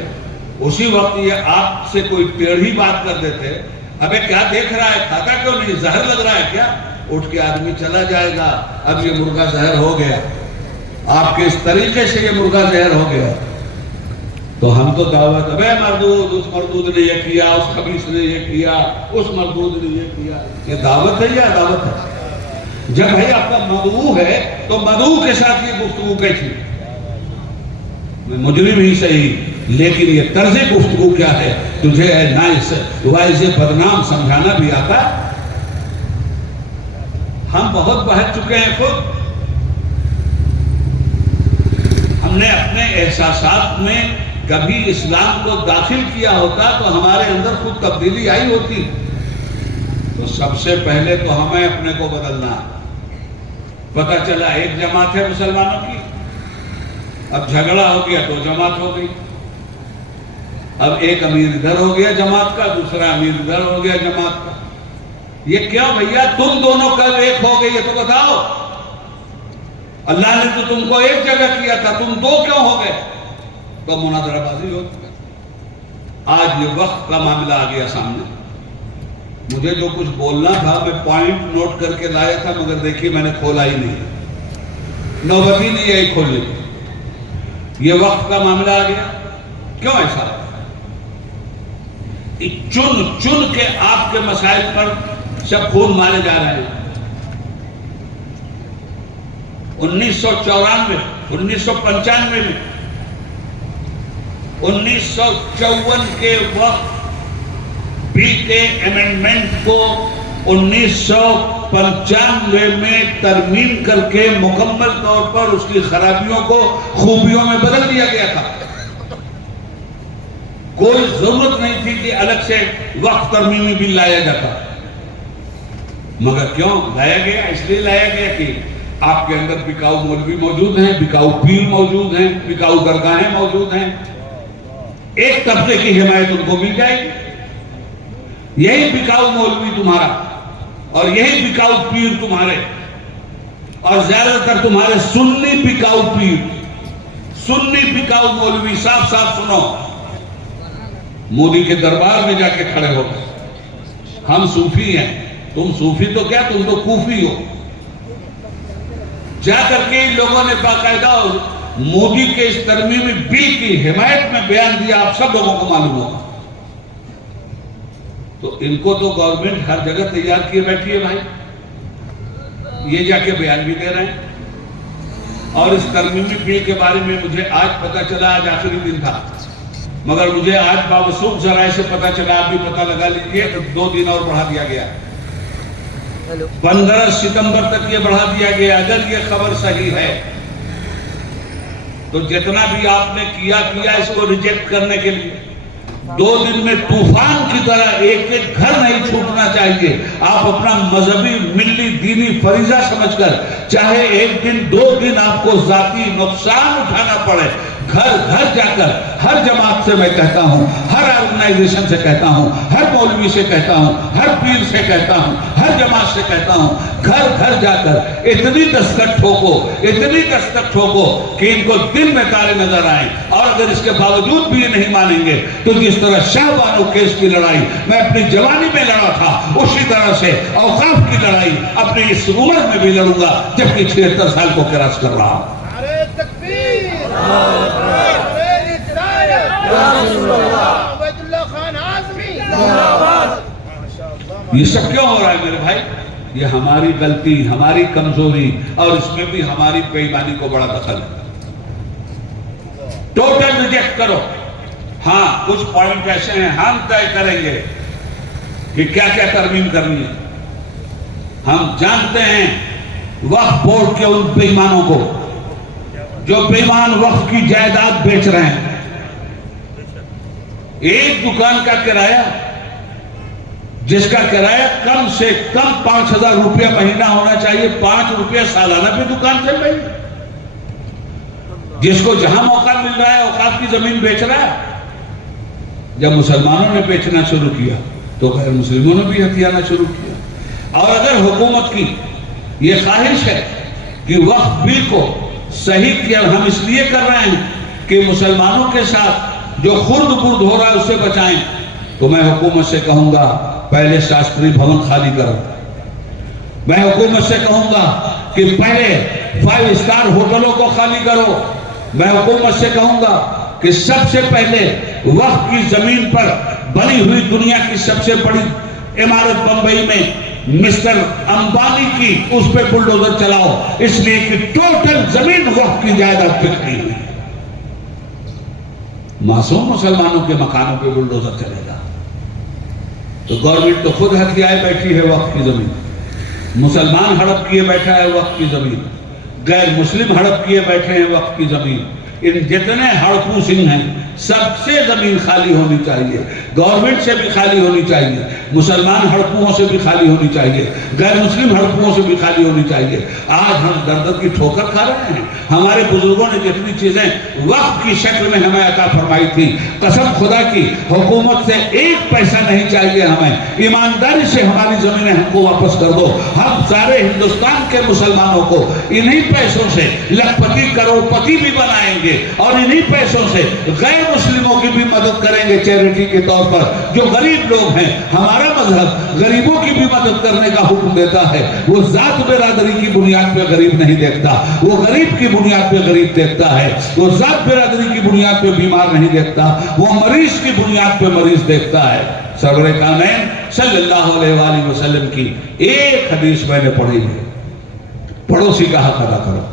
اسی وقت یہ آپ سے کوئی ٹیڑھی بات کر دیتے، ابے کیا دیکھ رہا ہے، کھاتا کیوں نہیں، زہر لگ رہا ہے کیا؟ اٹھ کے آدمی چلا جائے گا، اب یہ مرغا زہر ہو گیا، آپ کے اس طریقے سے یہ مرغا زہر ہو گیا۔ تو ہم تو دعوت، ابے مردود، اس مردود نے یہ کیا، اس خبیث نے یہ کیا، اس مردود نے یہ کیا، یہ دعوت ہے یا عداوت ہے؟ جب بھائی آپ کا مدعو ہے تو مدعو کے ساتھ یہ گفتگو کیسی؟ میں مجرم ہی صحیح، لیکن یہ طرز گفتگو کیا ہے؟ تجھے اے نائس وائز بدنام سمجھانا بھی آتا؟ ہم بہت بہت چکے ہیں خود، ہم نے اپنے احساسات میں کبھی اسلام کو داخل کیا ہوتا تو ہمارے اندر خود تبدیلی آئی ہوتی۔ تو سب سے پہلے تو ہمیں اپنے کو بدلنا۔ پتہ چلا ایک جماعت ہے مسلمانوں کی، اب جھگڑا ہو گیا تو جماعت ہو گئی، اب ایک امیر ادھر ہو گیا جماعت کا، دوسرا امیر ادھر ہو گیا جماعت کا۔ یہ کیا بھیا؟ تم دونوں کل ایک ہو گئی ہے تو بتاؤ، اللہ نے تو تم کو ایک جگہ کیا تھا، تم دو کیوں ہو گئے؟ تو مناظرہ بازی ہو۔ آج یہ وقت کا معاملہ آ گیا سامنے، مجھے جو کچھ بولنا تھا میں پوائنٹ نوٹ کر کے لایا تھا، مگر دیکھیے میں نے کھولا ہی نہیں، نوبتی نہیں یہی کھول لی۔ یہ وقت کا معاملہ آ گیا، کیوں ایسا ہے؟ چن چن کے آپ کے مسائل پر سب خون مارے جا رہے ہیں۔ 1994 1995 میں 1954 کے وقت بی کے امینڈمنٹ کو 1995 میں ترمیم کر کے مکمل طور پر اس کی خرابیوں کو خوبیوں میں بدل دیا گیا تھا۔ کوئی ضرورت نہیں تھی کہ الگ سے وقت ترمیمی بل لایا جاتا، مگر کیوں لایا گیا؟ اس لیے لایا گیا کہ آپ کے اندر بکاؤ مولوی موجود ہیں، بکاؤ پیر موجود ہیں، بکاؤ درگاہیں موجود ہیں، ایک طبقے کی حمایت ان کو مل جائے گی۔ یہی بکاؤ مولوی تمہارا اور یہی بکاؤ پیر تمہارے، اور زیادہ تر تمہارے سنی بکاؤ پیر، سنی بکاؤ مولوی، صاف صاف سنو، مودی کے دربار میں جا کے کھڑے ہو گئے، ہم صوفی ہیں، تم صوفی تو کیا، تم تو کوفی ہو۔ جا کر کے ان لوگوں نے باقاعدہ مودی کے اس ترمیمی بل کی حمایت میں بیان دیا، آپ سب لوگوں کو معلوم ہوگا۔ تو ان کو تو گورنمنٹ ہر جگہ تیار کیے بیٹھی ہے بھائی، یہ جا کے بیان بھی دے رہے ہیں۔ اور اس ترمیمی بل کے بارے میں مجھے آج پتہ چلا، آج آخری دن تھا، مگر مجھے آج باوثوق ذرائع سے پتہ چلا، آپ بھی پتہ لگا لیجئے، 2 دن اور بڑھا دیا گیا، 15 ستمبر تک یہ بڑھا دیا گیا۔ اگر یہ خبر صحیح ہے تو جتنا بھی آپ نے کیا اس کو ریجیکٹ کرنے کے لیے 2 دن میں طوفان کی طرح ایک ایک گھر نہیں چھوٹنا چاہیے۔ آپ اپنا مذہبی ملی دینی فریضہ سمجھ کر چاہے 1 دن 2 دن آپ کو ذاتی نقصان اٹھانا پڑے، گھر گھر جا کر ہر جماعت سے میں کہتا ہوں، ہر آرگنائزیشن سے کہتا ہوں، ہر مولوی سے کہتا ہوں، ہر پیر سے کہتا ہوں، ہر جماعت سے کہتا ہوں، گھر گھر جا کر اتنی دستک ٹھوکو، اتنی دستک ٹھوکو کہ ان کو دن میں تارے نظر آئیں، اور اگر اس کے باوجود بھی یہ نہیں مانیں گے تو جس طرح شاہ بانو کیس کی لڑائی میں اپنی جوانی میں لڑا تھا، اسی طرح سے اوقاف کی لڑائی اپنی اس عمر میں بھی لڑوں گا جبکہ 76 سال کو کراس کر رہا ہوں۔ نعرہ تکبیر، نعرہ رسالت، عبید اللہ خان اعظمی، یہ سب کیوں ہو رہا ہے میرے بھائی؟ یہ ہماری غلطی، ہماری کمزوری، اور اس میں بھی ہماری بے ایمانی کو بڑا دخل ہے۔ ٹوٹل ریجیکٹ کرو۔ ہاں کچھ پوائنٹ ایسے ہیں ہم طے کریں گے کہ کیا کیا ترمیم کرنی ہے۔ ہم جانتے ہیں وقف بورڈ کے ان بے ایمانوں کو جو بے ایمان وقف کی جائیداد بیچ رہے ہیں۔ ایک دکان کا کرایہ جس کا کرایہ کم سے کم 5,000 روپیہ مہینہ ہونا چاہیے، 5 روپیہ سالانہ پہ دکان چل رہی ہے۔ جس کو جہاں موقع مل رہا ہے اوقاف کی زمین بیچ رہا ہے۔ جب مسلمانوں نے بیچنا شروع کیا تو غیر مسلموں نے بھی ہتھیانا شروع کیا۔ اور اگر حکومت کی یہ خواہش ہے کہ وقف بل کو صحیح کیا، ہم اس لیے کر رہے ہیں کہ مسلمانوں کے ساتھ جو خرد برد ہو رہا ہے اسے بچائیں، تو میں حکومت سے کہوں گا پہلے شاستری بھون خالی کرو۔ میں حکومت سے کہوں گا کہ پہلے 5 اسٹار ہوٹلوں کو خالی کرو۔ میں حکومت سے کہوں گا کہ سب سے پہلے وقف کی زمین پر بنی ہوئی دنیا کی سب سے بڑی عمارت بمبئی میں مسٹر امبانی کی اس پہ بلڈوزر چلاؤ، اس لیے کہ ٹوٹل زمین وقف کی جائیداد بک رہی ہے۔ معصوم مسلمانوں کے مکانوں پہ بلڈوزر چلے گا تو گورنمنٹ تو خود ہتھیائے بیٹھی ہے وقف کی زمین۔ مسلمان ہڑپ کیے بیٹھا ہے وقف کی زمین، غیر مسلم ہڑپ کیے بیٹھے ہیں وقف کی زمین۔ ان جتنے ہڑپو سنگھ ہیں سب سے زمین خالی ہونی چاہیے، گورنمنٹ سے بھی خالی ہونی چاہیے، مسلمان ہڑپوؤں سے بھی خالی ہونی چاہیے، غیر مسلم ہڑپوؤں سے بھی خالی ہونی چاہیے۔ آج ہم در در کی ٹھوکر کھا رہے ہیں۔ ہمارے بزرگوں نے جتنی چیزیں وقف کی شکل میں ہمیں عطا فرمائی تھی، قسم خدا کی حکومت سے 1 پیسہ نہیں چاہیے ہمیں، ایمانداری سے ہماری زمینیں ہم کو واپس کر دو۔ ہم سارے ہندوستان کے مسلمانوں کو انہی پیسوں سے لکھپتی کروڑ پتی بھی بنائیں گے، اور انہی پیسوں سے غیر مسلموں کی بھی مدد کریں گے چیریٹی کے طور پر۔ جو غریب لوگ ہیں، ہمارا مذہب غریبوں کی بھی مدد کرنے کا حکم دیتا ہے۔ وہ ذات برادری کی بنیاد پہ غریب نہیں دیکھتا، وہ غریب کی بنیاد پہ غریب دیکھتا ہے۔ وہ ذات برادری کی بنیاد پہ بیمار نہیں دیکھتا، وہ مریض کی بنیاد پہ مریض دیکھتا ہے۔ سرور کونین صلی اللہ علیہ وآلہ وسلم کی ایک حدیث میں نے پڑھی ہے، پڑوسی کا حق ادا کرو۔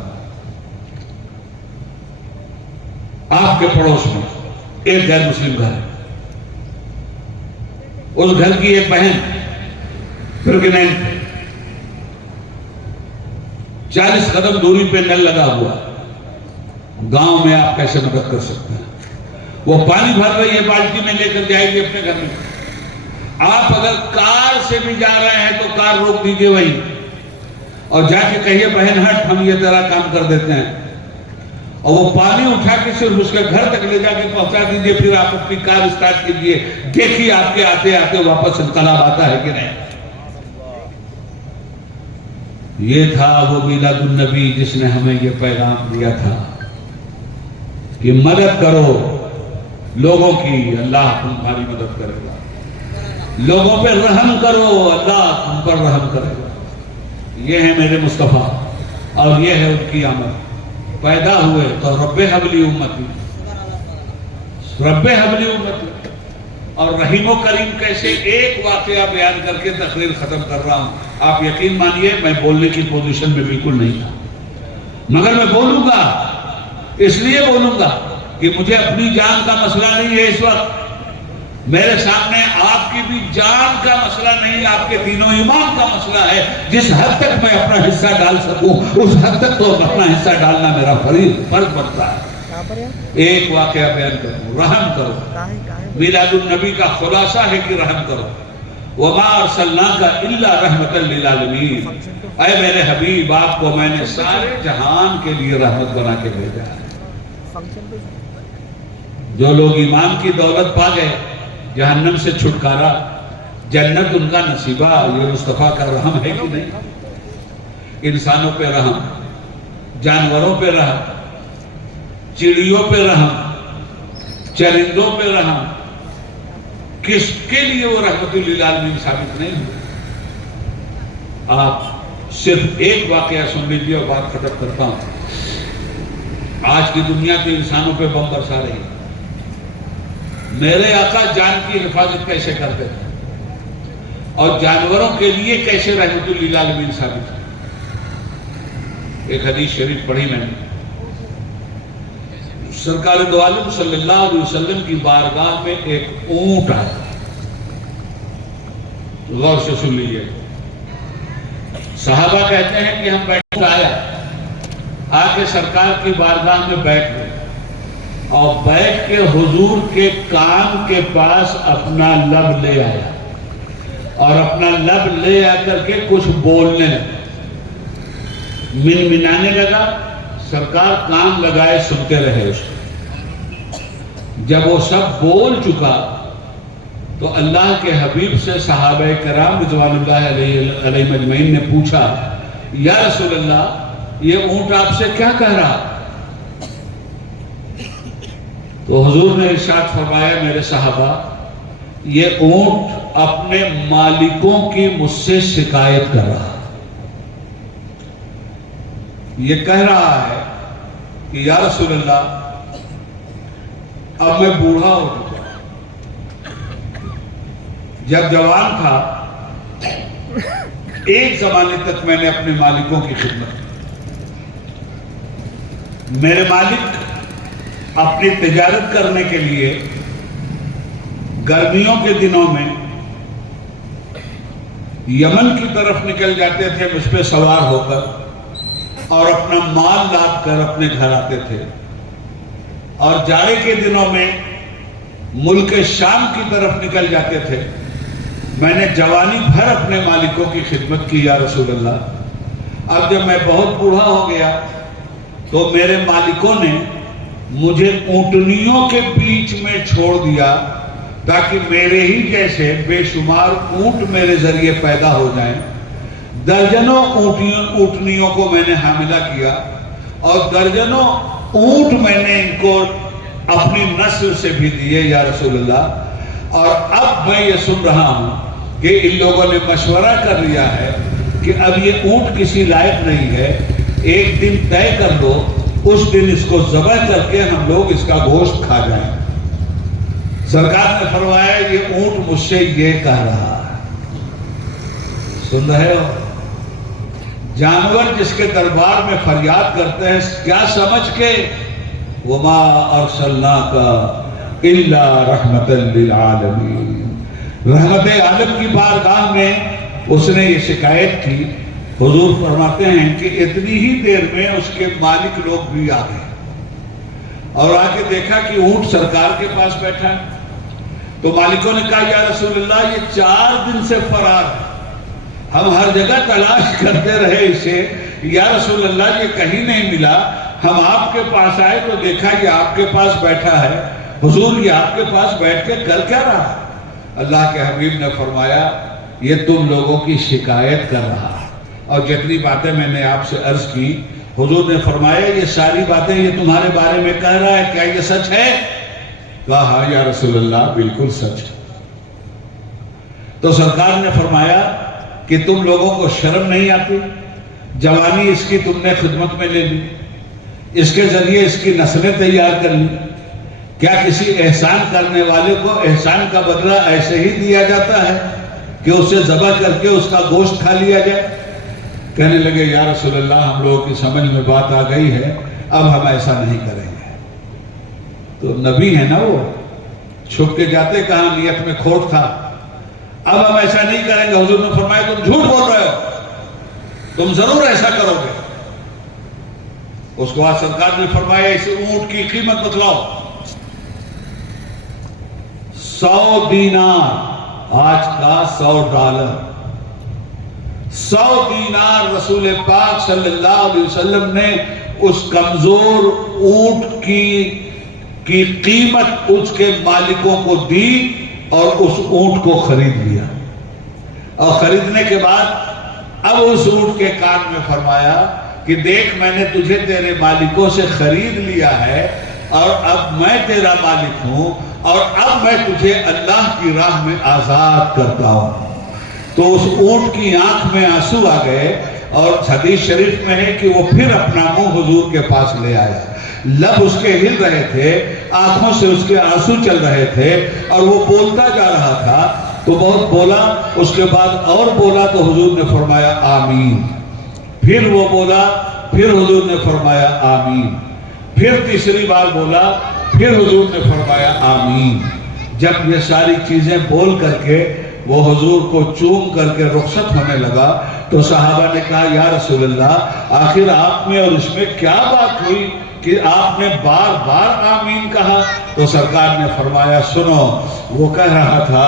آپ کے پڑوس میں ایک غیر مسلم گھر ہے، اس گھر کی ایک بہن پریگننٹ ہے، 40 قدم دوری پہ نل لگا ہوا، گاؤں میں آپ کیسے مدد کر سکتے ہیں؟ وہ پانی بھر رہی ہے، بالٹی میں لے کر جائے گی اپنے گھر میں۔ آپ اگر کار سے بھی جا رہے ہیں تو کار روک دیجئے وہیں، اور جا کے کہیے بہن ہٹ، ہم یہ طرح کام کر دیتے ہیں، اور وہ پانی اٹھا کے صرف اس کے گھر تک لے جا کے پہنچا دیجئے، پھر آپ اپنی کار اسٹارٹ کیجئے، دیکھیے آپ کے آتے آتے واپس انقلاب آتا ہے کہ نہیں۔ یہ تھا وہ میلاد النبی جس نے ہمیں یہ پیغام دیا تھا کہ مدد کرو لوگوں کی، اللہ تمہاری مدد کرے گا۔ لوگوں پہ رحم کرو، اللہ تم پر رحم کرے گا۔ یہ ہے میرے مصطفیٰ اور یہ ہے ان کی آمد۔ پیدا ہوئے تو رب حبلی امتی، رب حبلی امتی، اور رحیم و کریم کیسے ایک واقعہ بیان کر کے تقریر ختم کر رہا ہوں۔ آپ یقین مانیے میں بولنے کی پوزیشن میں بالکل نہیں تھا، مگر میں بولوں گا، اس لیے بولوں گا کہ مجھے اپنی جان کا مسئلہ نہیں ہے اس وقت، میرے سامنے آپ کی بھی جان کا مسئلہ نہیں، آپ کے دین و ایمان کا مسئلہ ہے۔ جس حد تک میں اپنا حصہ ڈال سکوں اس حد تک تو اپنا حصہ ڈالنا میرا فرض بنتا ہے۔ ایک واقعہ بیان کروں، رحم کرو۔ میلاد النبی کا خلاصہ ہے کہ رحم کرو۔ وَمَا أَرْسَلْنَاكَ إِلَّا رَحْمَةً لِلْعَالَمِينَ، اے میرے حبیب آپ کو میں نے سارے جہان کے لیے رحمت بنا کے بھیجا ہے۔ جو لوگ ایمان کی دولت پا گئے، جہنم سے چھٹکارا، جنت ان کا نصیبہ، یہ مصطفیٰ کا رحم ہے کہ نہیں؟ انسانوں پہ رحم، جانوروں پہ رحم، چڑیوں پہ رحم، چرندوں پہ رحم، کس کے لیے وہ رحمت للعالمین ثابت نہیں ہوئی؟ آپ صرف ایک واقعہ سن لیجیے اور بات ختم کرتا ہوں۔ آج کی دنیا کے انسانوں پہ بم برسا رہی ہے۔ میرے آقا جان کی حفاظت کیسے کرتے تھے اور جانوروں کے لیے کیسے رحمت للعالمین ثابت ہے؟ ایک حدیث شریف پڑھی میں نے، سرکار دو عالم صلی اللہ علیہ وسلم کی بارگاہ میں ایک اونٹ آیا۔ غور سے سن لیجیے۔ صحابہ کہتے ہیں کہ ہم بیٹھ آیا، آ کے سرکار کی بارگاہ میں بیٹھ گئے اور بیٹھ کے حضور کے کان کے پاس اپنا لب لے آیا اور اپنا لب لے آ کر کے کچھ بولنے لگا، منمنانے لگا۔ سرکار کان لگائے سنتے رہے اس کو۔ جب وہ سب بول چکا تو اللہ کے حبیب سے صحابہ کرام رضوان اللہ علیہ مجمعین نے پوچھا، یا رسول اللہ یہ اونٹ آپ سے کیا کہہ رہا؟ تو حضور نے ارشاد فرمایا، میرے صحابہ یہ اونٹ اپنے مالکوں کی مجھ سے شکایت کر رہا، یہ کہہ رہا ہے کہ یا رسول اللہ اب میں بوڑھا ہو چکا، جب جوان تھا ایک زمانے تک میں نے اپنے مالکوں کی خدمت کی، میرے مالک اپنی تجارت کرنے کے لیے گرمیوں کے دنوں میں یمن کی طرف نکل جاتے تھے مجھ پہ سوار ہو کر اور اپنا مال لاد کر اپنے گھر آتے تھے، اور جاڑے کے دنوں میں ملک شام کی طرف نکل جاتے تھے۔ میں نے جوانی بھر اپنے مالکوں کی خدمت کی یا رسول اللہ، اب جب میں بہت بوڑھا ہو گیا تو میرے مالکوں نے مجھے اونٹنیوں کے بیچ میں چھوڑ دیا تاکہ میرے ہی جیسے بے شمار اونٹ میرے ذریعے پیدا ہو جائیں۔ درجنوں اونٹنیوں کو میں نے حاملہ کیا اور درجنوں اونٹ میں نے ان کو اپنی نسل سے بھی دیے یا رسول اللہ، اور اب میں یہ سن رہا ہوں کہ ان لوگوں نے مشورہ کر لیا ہے کہ اب یہ اونٹ کسی لائق نہیں ہے، ایک دن طے کر لو، اس دن اس کو ذبح کر کے ہم لوگ اس کا گوشت کھا جائیں۔ سرکار نے فرمایا یہ اونٹ مجھ سے یہ کہہ رہا ہے، سن رہے ہو؟ جانور جس کے دربار میں فریاد کرتے ہیں کیا سمجھ کے، وَمَا أَرْسَلْنَاكَ إِلَّا رَحْمَةً لِلْعَالَمِينَ، رحمت عالم کی بارگاہ میں اس نے یہ شکایت کی۔ حضور فرماتے ہیں کہ اتنی ہی دیر میں اس کے مالک لوگ بھی آ گئے اور آ کے دیکھا کہ اونٹ سرکار کے پاس بیٹھا ہے، تو مالکوں نے کہا یا رسول اللہ یہ 4 دن سے فرار ہے، ہم ہر جگہ تلاش کرتے رہے اسے، یا رسول اللہ یہ کہیں نہیں ملا، ہم آپ کے پاس آئے تو دیکھا یہ آپ کے پاس بیٹھا ہے، حضور یہ آپ کے پاس بیٹھ کے کر کیا رہا؟ اللہ کے حبیب نے فرمایا یہ تم لوگوں کی شکایت کر رہا ہے، اور جتنی باتیں میں نے آپ سے عرض کی حضور نے فرمایا یہ ساری باتیں یہ تمہارے بارے میں کہہ رہا ہے، کیا یہ سچ ہے؟ کہا ہاں یا رسول اللہ بالکل سچ ہے۔ تو سرکار نے فرمایا کہ تم لوگوں کو شرم نہیں آتی؟ جوانی اس کی تم نے خدمت میں لے لی، اس کے ذریعے اس کی نسلیں تیار کر لی، کیا کسی احسان کرنے والے کو احسان کا بدلہ ایسے ہی دیا جاتا ہے کہ اسے ذبح کر کے اس کا گوشت کھا لیا جائے؟ کہنے لگے یا رسول اللہ ہم لوگوں کی سمجھ میں بات آ گئی ہے، اب ہم ایسا نہیں کریں گے۔ تو نبی ہے نا وہ، چھپ کے جاتے کہاں نیت میں کھوٹ تھا، اب ہم ایسا نہیں کریں گے۔ حضور نے فرمایا تم جھوٹ بول رہے ہو، تم ضرور ایسا کرو گے۔ اس کو بعد سرکار نے فرمایا اس اونٹ کی قیمت بتلاؤ۔ 100 دینار، آج کا $100، 100 دینار رسول پاک صلی اللہ علیہ وسلم نے اس کمزور اونٹ کی کی قیمت اس کے مالکوں کو دی اور اس اونٹ کو خرید لیا، اور خریدنے کے بعد اب اس اونٹ کے کان میں فرمایا کہ دیکھ میں نے تجھے تیرے مالکوں سے خرید لیا ہے اور اب میں تیرا مالک ہوں اور اب میں تجھے اللہ کی راہ میں آزاد کرتا ہوں۔ تو اس اونٹ کی آنکھ میں آنسو آ گئے، اور حدیث شریف میں ہے کہ وہ پھر اپنا منہ حضور کے پاس لے آیا، لب اس کے ہل رہے تھے، آنکھوں سے اس کے آنسو چل رہے تھے، اور وہ بولتا جا رہا تھا تو بہت بولا، اس کے بعد اور بولا تو حضور نے فرمایا آمین، پھر وہ بولا، پھر حضور نے فرمایا آمین، پھر تیسری بار بولا، پھر حضور نے فرمایا آمین۔ جب یہ ساری چیزیں بول کر کے وہ حضور کو چوم کر کے رخصت ہونے لگا تو صحابہ نے کہا یا رسول اللہ آخر آپ میں اور اس میں کیا بات ہوئی کہ آپ نے بار بار آمین کہا؟ تو سرکار نے فرمایا سنو، وہ کہہ رہا تھا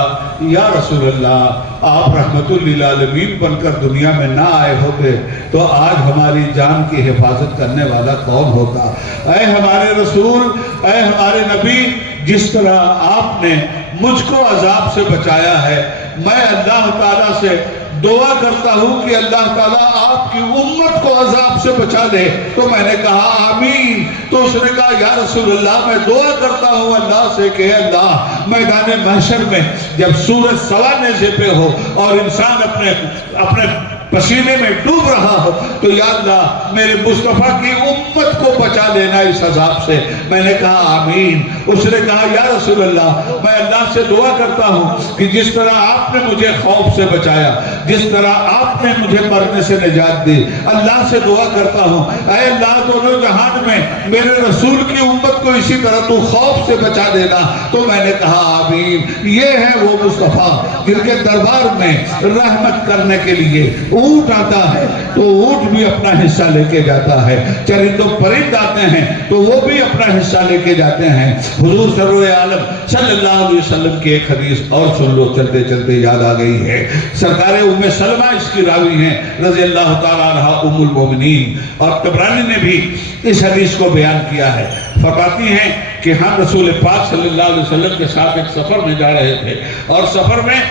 یا رسول اللہ آپ رحمت للعالمین بن کر دنیا میں نہ آئے ہوتے تو آج ہماری جان کی حفاظت کرنے والا کون ہوتا؟ اے ہمارے رسول، اے ہمارے نبی، جس طرح آپ نے مجھ کو عذاب سے بچایا ہے، میں اللہ تعالیٰ سے دعا کرتا ہوں کہ اللہ تعالیٰ آپ کی امت کو عذاب سے بچا لے۔ تو میں نے کہا آمین۔ تو اس نے کہا یا رسول اللہ میں دعا کرتا ہوں اللہ سے کہ اللہ میدان محشر میں جب سورج سوا نیزے پہ ہو اور انسان اپنے پسینے میں ڈوب رہا ہو تو یا اللہ میرے مصطفیٰ کی امت کو بچا لینا اس عذاب سے۔ میں نے کہا آمین۔ اس نے کہا یا رسول اللہ میں اللہ سے دعا کرتا ہوں کہ جس طرح آپ نے مجھے خوف سے بچایا، جس طرح آپ نے مجھے مرنے سے نجات دی، اللہ سے دعا کرتا ہوں اے اللہ دونوں جہان میں میرے رسول کی امت کو اسی طرح تو خوف سے بچا دینا۔ تو میں نے کہا آمین۔ یہ ہے وہ مصطفیٰ جن کے دربار میں رحمت کرنے کے لیے اونٹ آتا ہے تو اونٹ بھی اپنا حصہ لے کے جاتا ہے، چرند و پرند آتے ہیں تو وہ بھی اپنا حصہ لے کے جاتے ہیں۔ حضور سرور عالم صلی اللہ علیہ وسلم کی ایک حدیث اور سن لو، چلتے چلتے یاد آ گئی ہے۔ سرکار ام سلمہ اس کی راوی ہیں رضی اللہ تعالیٰ عنہا ام المومنین، اور طبرانی نے بھی اس حدیث کو بیان کیا ہے۔ فرماتی ہیں کہ ہم رسول پاک صلی اللہ علیہ وسلم کے ساتھ ایک سفر میں جا رہے تھے، اور سفر میں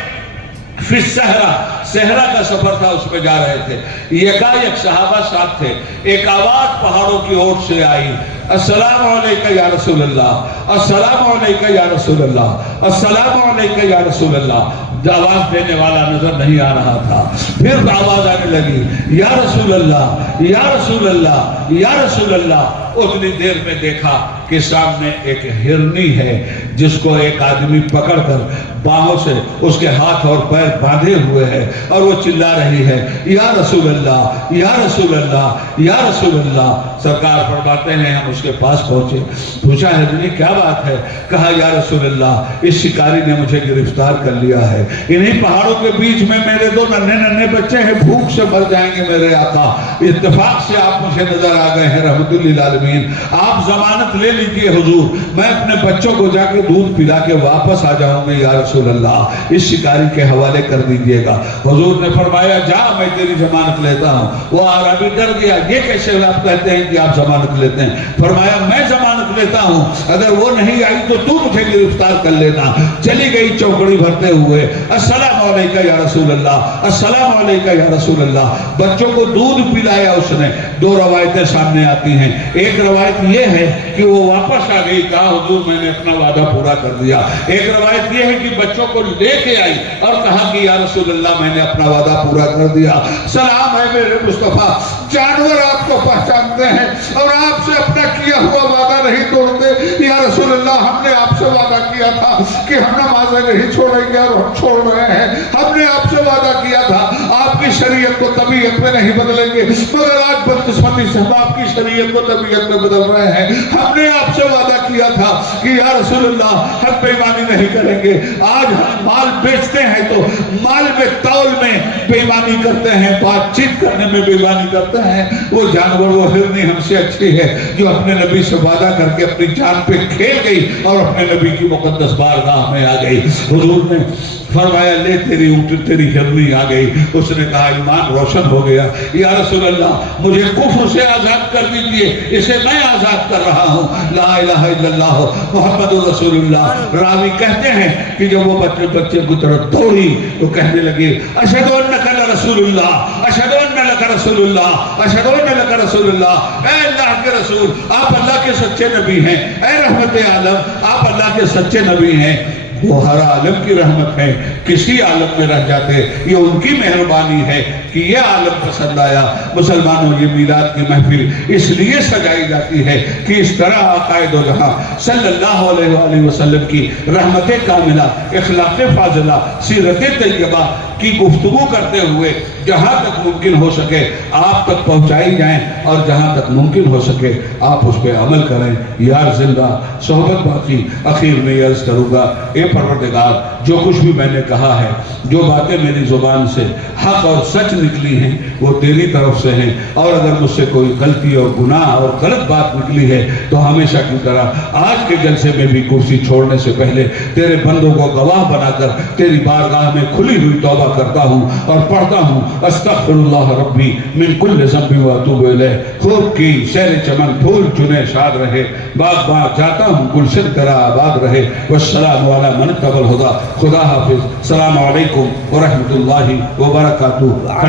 فی صحرا کا سفر تھا، اس پہ جا رہے تھے۔ یکایک صحابہ ساتھ تھے، ایک آواز پہاڑوں کی اوٹ سے آئی، السلام علیکہ یا رسول اللہ، السلام علیکہ یا رسول اللہ، السلام علیکہ یا رسول اللہ۔ آواز دینے والا نظر نہیں آ رہا تھا، پھر آواز آنے لگی یا رسول اللہ، یا رسول اللہ، یا رسول اللہ۔ اتنی دیر میں دیکھا کہ سامنے ایک ہرنی ہے جس کو ایک آدمی پکڑ کر باہوں سے اس کے ہاتھ اور پیر باندھے ہوئے ہے، اور وہ چلا رہی ہے یا رسول اللہ، یا رسول اللہ، یا رسول اللہ۔ سرکار فرماتے ہیں ہم اس کے پاس پہنچے، پوچھا ہرنی کیا بات ہے؟ کہا یا رسول اللہ اس شکاری نے مجھے گرفتار کر لیا ہے، انہی پہاڑوں کے بیچ میں میرے دو ننھے ننھے بچے ہیں، بھوک سے مر جائیں گے میرے آقا، اتفاق سے آپ مجھے نظر آ گئے ہیں رحمت للعالمین، آپ ضمانت لے لیجئے حضور، میں اپنے بچوں کو جا کے دودھ پلا کے واپس آ جاؤں گے یا رسول اللہ، اس شکاری کے حوالے کر دیجئے گا۔ حضور نے فرمایا جا میں تیری ضمانت لیتا ہوں۔ وہ عربی ڈر گیا، یہ کیسے آپ کہتے ہیں کہ آپ ضمانت لیتے ہیں؟ فرمایا میں ضمانت لیتا ہوں، اگر وہ نہیں آئی تو تو مجھے گرفتار کر لینا۔ چلی گئی چوکڑی بھرتے ہوئے، السلام علیکہ یا رسول اللہ، السلام علیکہ یا رسول اللہ۔ بچوں کو دودھ پلایا اس نے۔ دو روایتیں سامنے آتی ہیں، ایک روایت یہ ہے کہ وہ واپس آ گئی، کہا حضور میں نے اپنا وعدہ پورا کر دیا۔ ایک روایت یہ ہے کہ بچوں کو لے کے آئی اور کہا کہ یا رسول اللہ میں نے اپنا وعدہ پورا کر دیا۔ سلام ہے میرے مصطفیٰ، جانور آپ کو پہچانتے ہیں اور آپ سے اپنا کیا ہوا وعدہ نہیں توڑتے۔ یا رسول اللہ ہم نے آپ سے وعدہ کیا تھا کہ ہم نمازیں نہیں چھوڑیں گے اور ہم چھوڑ رہے ہیں، ہم نے آپ سے وعدہ کیا تھا آپ کی شریعت کو طبیعت میں نہیں بدلیں گے، مگر آج بدقسمتی سے ہم آپ کی شریعت کو طبیعت میں بدل رہے ہیں۔ ہم نے آپ سے وعدہ کیا تھا کہ یا رسول اللہ ہم بےایمانی نہیں کریں گے، آج ہم مال بیچتے ہیں تو مال میں تول میں بےایمانی کرتے ہیں، بات چیت کرنے میں بےایمانی کرتے ہیں۔ وہ جانور وہ ہرنی ہم سے اچھی ہے جو اپنے نبی سے وعدہ کر کے اپنی جان پہ کھیل گئی اور اپنے نبی کی مقدس بارگاہ میں آ گئی۔ حضور نے فرمایا لے تیری اونٹ تیری ہرنی آ گئی. اس نے کہا ایمان روشن ہو گیا. یا رسول اللہ مجھے کفر سے آزاد کر دیجئے, اسے میں آزاد کر رہا ہوں. لا الہ الا اللہ محمد رسول اللہ. راوی کہتے ہیں کہ جب وہ بچے کی طرف دوڑی تو کہنے لگے اشہد انک رسول اللہ, اشہد انک رسول اللہ, اشہد انک رسول اللہ. اے اللہ کے رسول, آپ اللہ کے سچے نبی ہیں. اے رحمت عالم, آپ اللہ کے سچے نبی ہیں. وہ ہر عالم کی رحمت ہے, کسی عالم میں رہ جاتے, یہ ان کی مہربانی ہے کہ یہ عالم پسند آیا. مسلمانوں یہ میلاد کی محفل اس لیے سجائی جاتی ہے کہ اس طرح آقائے دو جہاں صلی اللہ علیہ وآلہ وسلم کی رحمت کاملہ, اخلاق فاضلہ, سیرت طیبہ کی گفتگو کرتے ہوئے جہاں تک ممکن ہو سکے آپ تک پہنچائی جائیں, اور جہاں تک ممکن ہو سکے آپ اس پہ عمل کریں. یار زندہ صحبت باقی. اخیر میں یہ عرض کروں گا, اے پروردگار جو کچھ بھی میں نے کہا ہے, جو باتیں میری زبان سے حق اور سچ نکلی ہیں وہ تیری طرف سے ہیں, اور اگر مجھ سے کوئی غلطی اور گناہ اور غلط بات نکلی ہے تو ہمیشہ کی طرح آج کے جلسے میں بھی کرسی چھوڑنے سے پہلے تیرے بندوں کو گواہ بنا کر تیری بارگاہ میں کھلی ہوئی توبہ کرتا ہوں اور پڑھتا ہوں استغفر اللہ ربی من کل ذنب و اتوب الیہ. خوب کی سیر چمن پھول چنے شاد رہے, باغ باغ جاتا ہوں گلشن تیرا آباد رہے. والسلام علی من اتبع الہدی. خدا حافظ. السلام علیکم ورحمۃ اللہ وبرکاتہ.